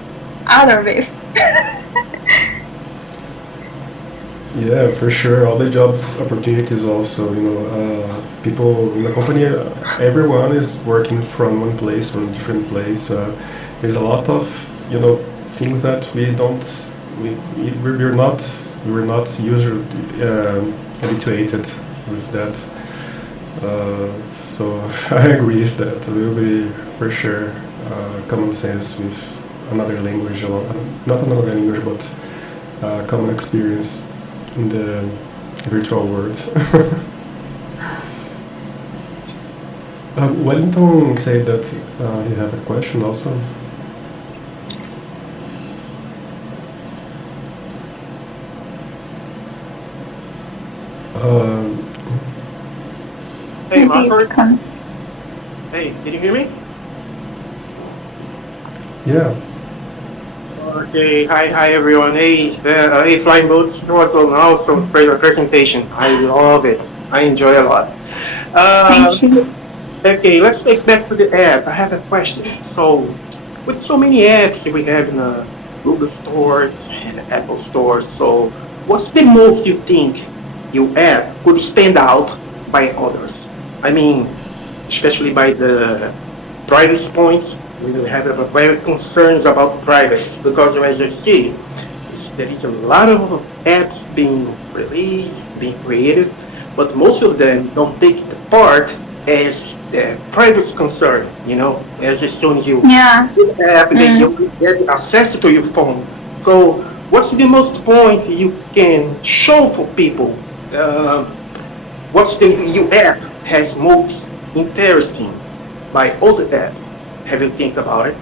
other ways. Yeah, for sure. All the jobs opportunities also, people in the company, everyone is working from one place, from a different place. There's a lot of, things that we don't, we're not usually habituated with that. So I agree with that. It will be for sure common sense with another language, or not another language, but common experience in the virtual world. Wellington said that he had a question also. Um, Hey, Maybe it's Marco. Hey, can you hear me? yeah, Okay. Hi, everyone. Hey, Flying Boots. It was an awesome presentation. I love it. I enjoy a lot. Uh, Thank you. okay, let's take back to the app. I have a question. So, with so many apps we have in the Google stores and Apple stores, so what's the most you think your app could stand out by others? I mean, especially by the privacy points. We do have a very concerns about privacy because as you see, there is a lot of apps being released, being created, but most of them don't take the part as the privacy concern, as soon as you Yeah. app, then Mm. you get access to your phone. So what's the most point you can show for people? What's the your app has most interesting by all the apps? Have you think about it?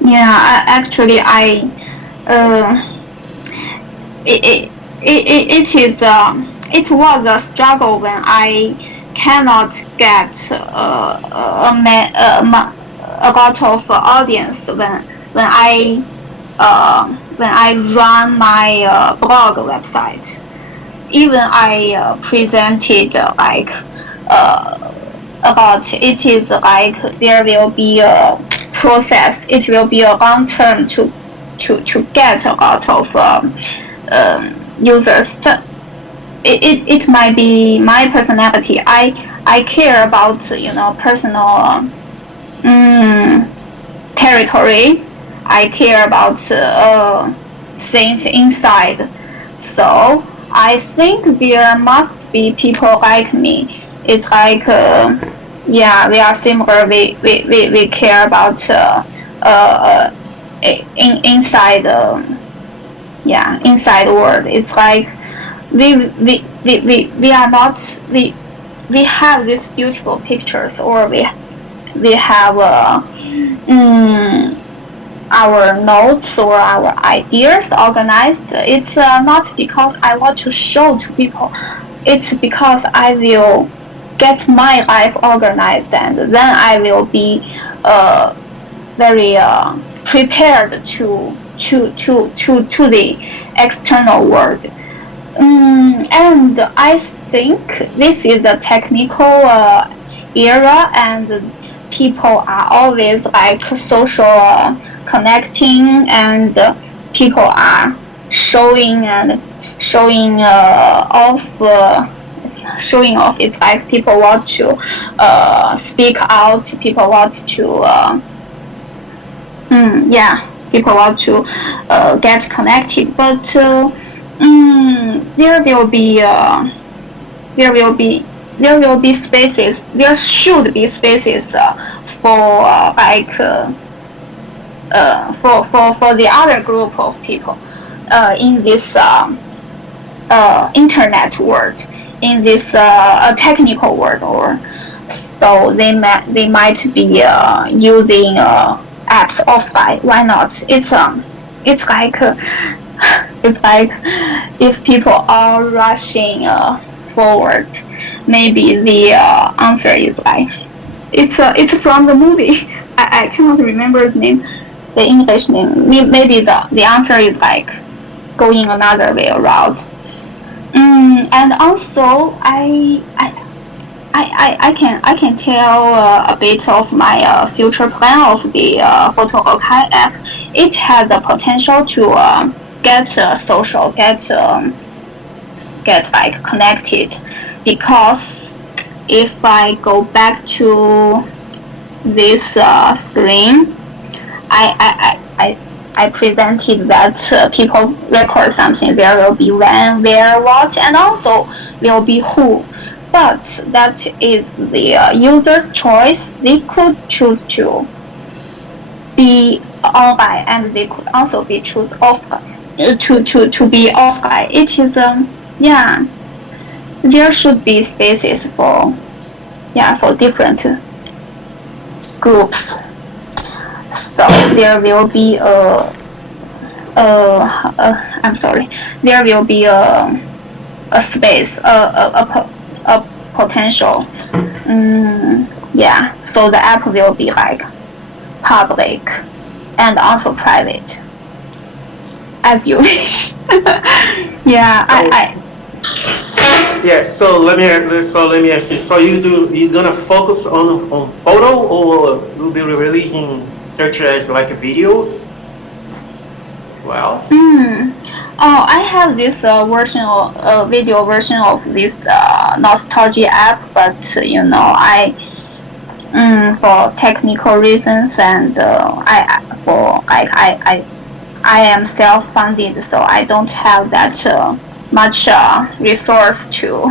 Yeah. Actually, uh, it is it was a struggle when I cannot get a lot of audience when I run my blog website. Even I presented uh, about it is like there will be a process. It will be a long term to get a lot of users. It might be my personality. I care about personal um, territory. I care about things inside. So I think there must be people like me. It's like, yeah, we are similar. We care about uh, inside, yeah, inside world. It's like we are not we have these beautiful pictures, or we have um, our notes or our ideas organized. It's not because I want to show to people. It's because I will get my life organized, and then I will be uh, very prepared to the external world. And I think this is a technical era, and people are always like social connecting, and people are showing and showing off. Showing off. It's like people want to speak out. People want to, yeah. People want to get connected, but there will be there will be there will be spaces. There should be spaces for for the other group of people in this internet world, in this technical world, or so they might be using apps offline. Why not? It's like it's like if people are rushing forward, maybe the answer is like it's from the movie. I cannot remember the name, the English name. Maybe the answer is like going another way around. And also, I can tell a bit of my future plan of the photo archive app. It has the potential to get social, get like connected, because if I go back to this screen, I presented that people record something. There will be when, where, what, and also will be who. But that is the user's choice. They could choose to be online, and they could also be choose offline. To be offline. It is yeah. There should be spaces for for different groups. So there will be I'm sorry. There will be a space, a potential. Yeah. So the app will be like public and also private, as you wish. Yeah. Yeah, so let me ask you. So you gonna focus on photo, or you'll be releasing such as like a video as well? Oh, I have this version of video version of this nostalgia app, but for technical reasons, and I am self-funded, so I don't have that much resource to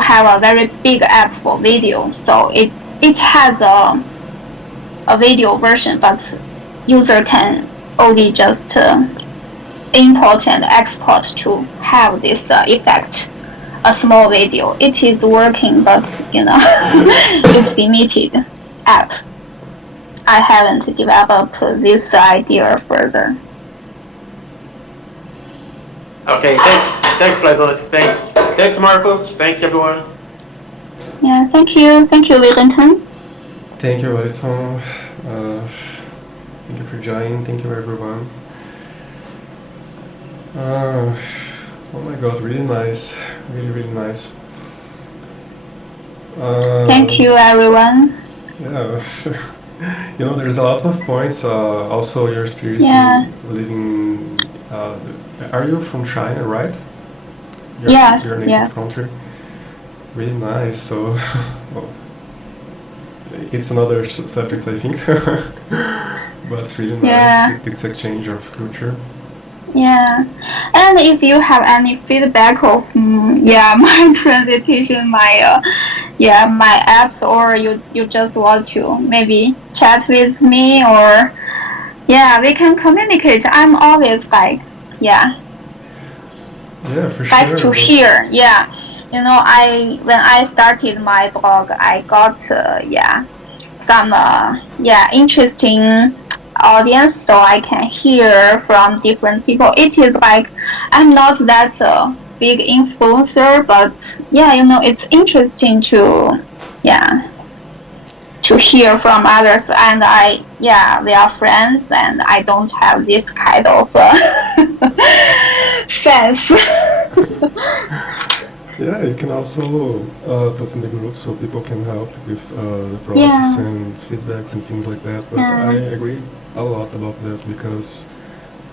have a very big app for video. So it has a video version, but user can only just import and export to have this effect. A small video. It is working, but it's limited app. I haven't developed this idea further. Okay, thanks, Flavor. Thanks, Marcos. Thanks, everyone. Yeah, thank you, Wellington. Thank you, Wellington. Thank you for joining. Thank you, everyone. Oh my God, really nice, really nice. Thank you, everyone. Yeah, there's a lot of points. Also, your experience living. Are you from China, right? Yes. Your native country. Really nice. So, well, it's another subject, I think, but really nice. Yeah. It's a change of culture. Yeah, and if you have any feedback of my presentation, my apps, or you just want to maybe chat with me, or we can communicate. I'm always like for sure. Like to hear. When I started my blog, I got some interesting audience, so I can hear from different people. It is like I'm not that big influencer, but it's interesting to hear from others, and we are friends, and I don't have this kind of sense. Yeah, you can also put in the group so people can help with the process and feedbacks and things like that. But I agree a lot about that, because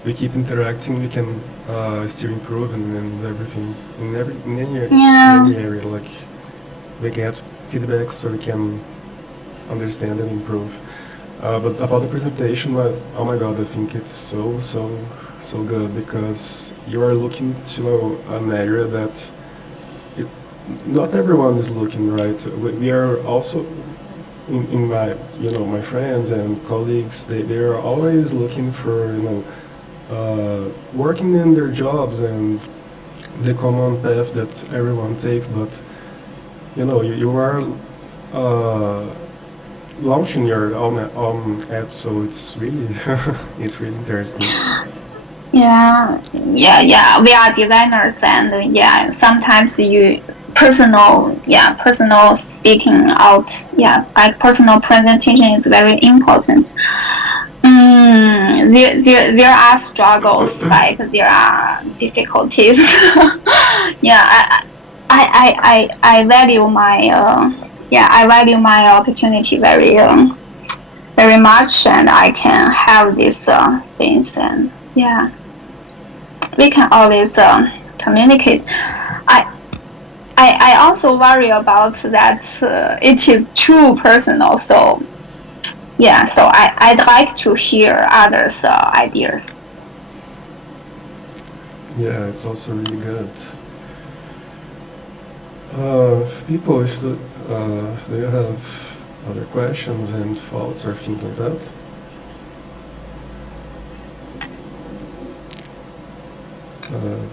we keep interacting, we can still improve and everything in any area. Like, we get feedback so we can understand and improve. But about the presentation, oh my God, I think it's so good, because you are looking to an area that not everyone is looking, right? We are also in my my friends and colleagues, they are always looking for working in their jobs and the common path that everyone takes, but you are launching your own app, so it's really it's really interesting. Yeah. We are designers, and sometimes personal speaking out, like personal presentation is very important. There are struggles, like there are difficulties. I value my I value my opportunity very much, and I can have these things, and we can always communicate. I I also worry about that it is too personal. So so I'd like to hear others' ideas. Yeah, it's also really good. People, if do you have other questions and thoughts or things like that?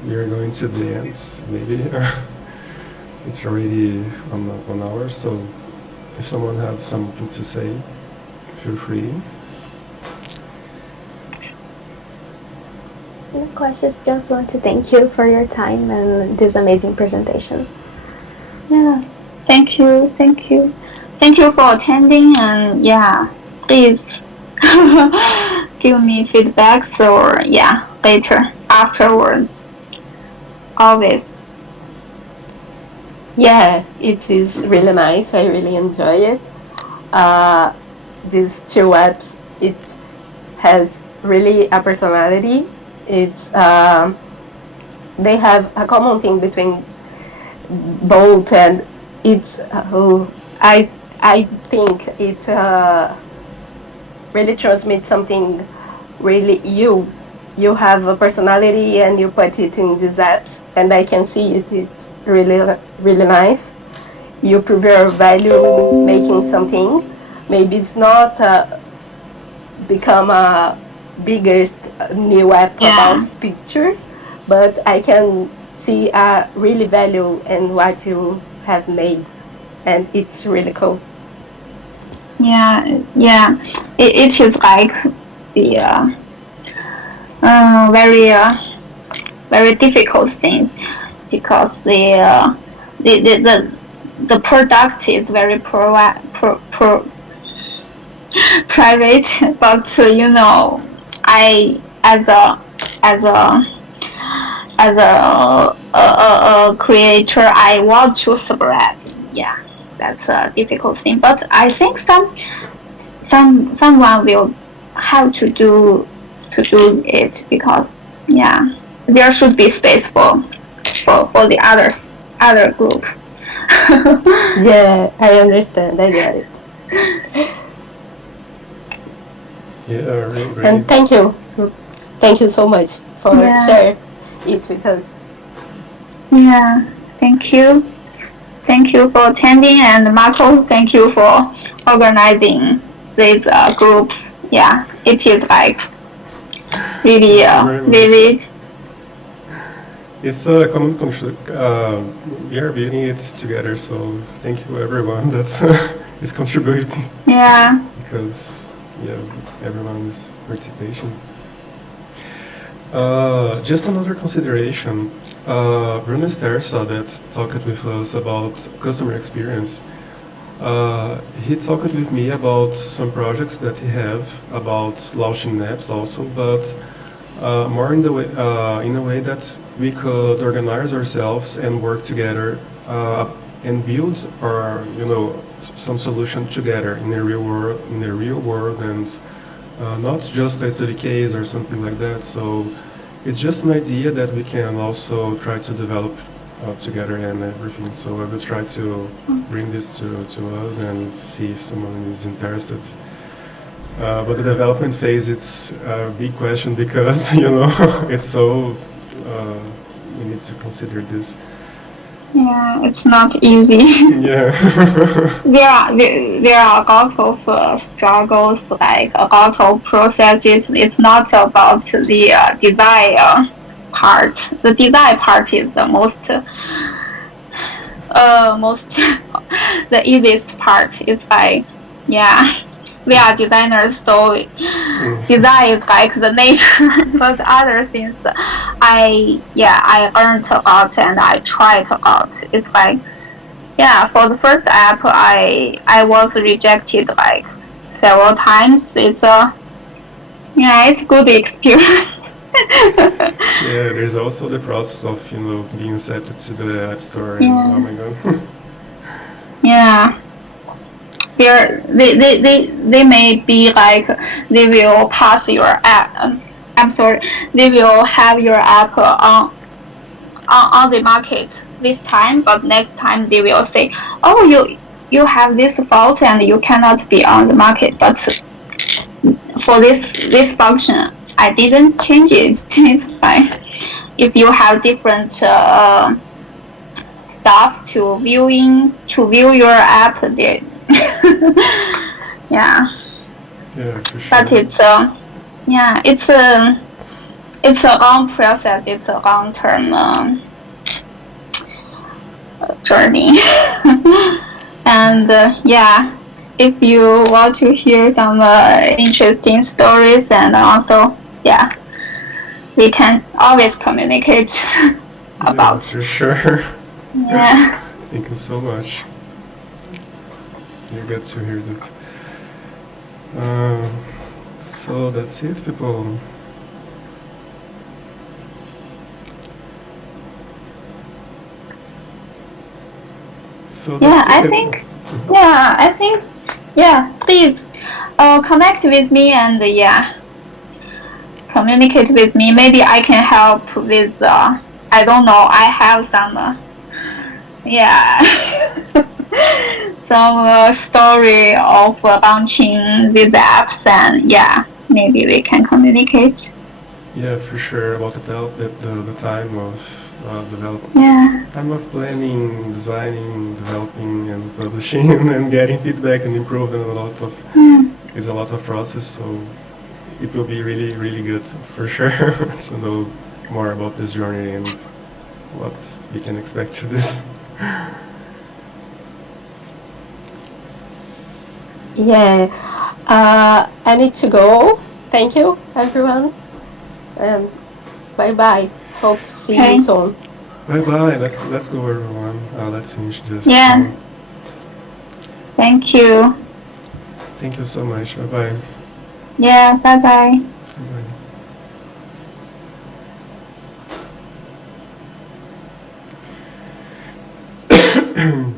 We are going to the ends, maybe. It's already 1 hour, so if someone has something to say, feel free. No questions, just want to thank you for your time and this amazing presentation. Yeah, thank you. Thank you for attending, and please give me feedbacks or later afterwards. Always. Yeah, it is really nice. I really enjoy it. These two apps, it has really a personality. It's they have a common thing between both, and it's I think it really transmits something really you have a personality and you put it in these apps, and I can see it. It's really nice. You prove your value making something. Maybe it's not become a biggest new app about pictures, but I can see a really value in what you have made, and it's really cool. It is like the very difficult thing, because the product is very private, but I as a creator, I want to spread. That's a difficult thing, but I think someone will have to do it, because there should be space for the other group. Yeah, I understand. I get it. Yeah, really. And thank you so much for sharing it with us. Yeah, thank you. Thank you for attending, and Marcos, thank you for organizing these groups. Yeah, it is like really vivid. It's a common conflict. We are building it together, so thank you everyone that is contributing. Yeah. Because everyone's participation. Just another consideration. Bruno Stersa that talked with us about customer experience. He talked with me about some projects that he have about launching apps also, but more in a way that we could organize ourselves and work together and build some solution together in the real world, and not just SDKs or something like that. So it's just an idea that we can also try to develop together and everything. So I will try to bring this to us and see if someone is interested. But the development phase, it's a big question, because it's so we need to consider this. Yeah, it's not easy. Yeah. there are a lot of struggles, like a lot of processes. It's not about the design part. The design part is the most the easiest part. It's like we are designers, so design is like the nature. But other things, I learned a lot and I tried a lot. It's like for the first app, I was rejected like several times. It's a good experience. Yeah, there's also the process of being accepted to the app store, and oh Yeah, my god. yeah. They may be like they will pass your app. I'm sorry, they will have your app on the market this time, but next time they will say, "Oh, you have this fault and you cannot be on the market." But for this function, I didn't change it. It's fine. If you have different stuff to view your app, there. Yeah, Yeah, for but sure. it's yeah, it's a long process. It's a long term journey. And yeah, if you want to hear some interesting stories, and also yeah, we can always communicate Yeah, about. for sure. Yeah, Thank you so much. You get to hear that. Um, so that's it, people. So yeah, that's I it. think. Yeah, I think. Yeah, please connect with me, and yeah, communicate with me. Maybe I can help with. I don't know. I have some. Yeah. Some story of launching these apps, and yeah, maybe we can communicate. Yeah, for sure. About the time of Yeah, time of planning, designing, developing, and publishing, and getting feedback and improving a lot of yeah, is a lot of process. So it will be really really good for sure to know more about this journey and what we can expect to this. Yeah. I need to go. Thank you, everyone, and bye bye. Hope to see you okay, soon. Bye bye. Let's go everyone. Let's finish this yeah, now. thank you. Thank you so much. Bye bye. Yeah, bye bye. Bye bye.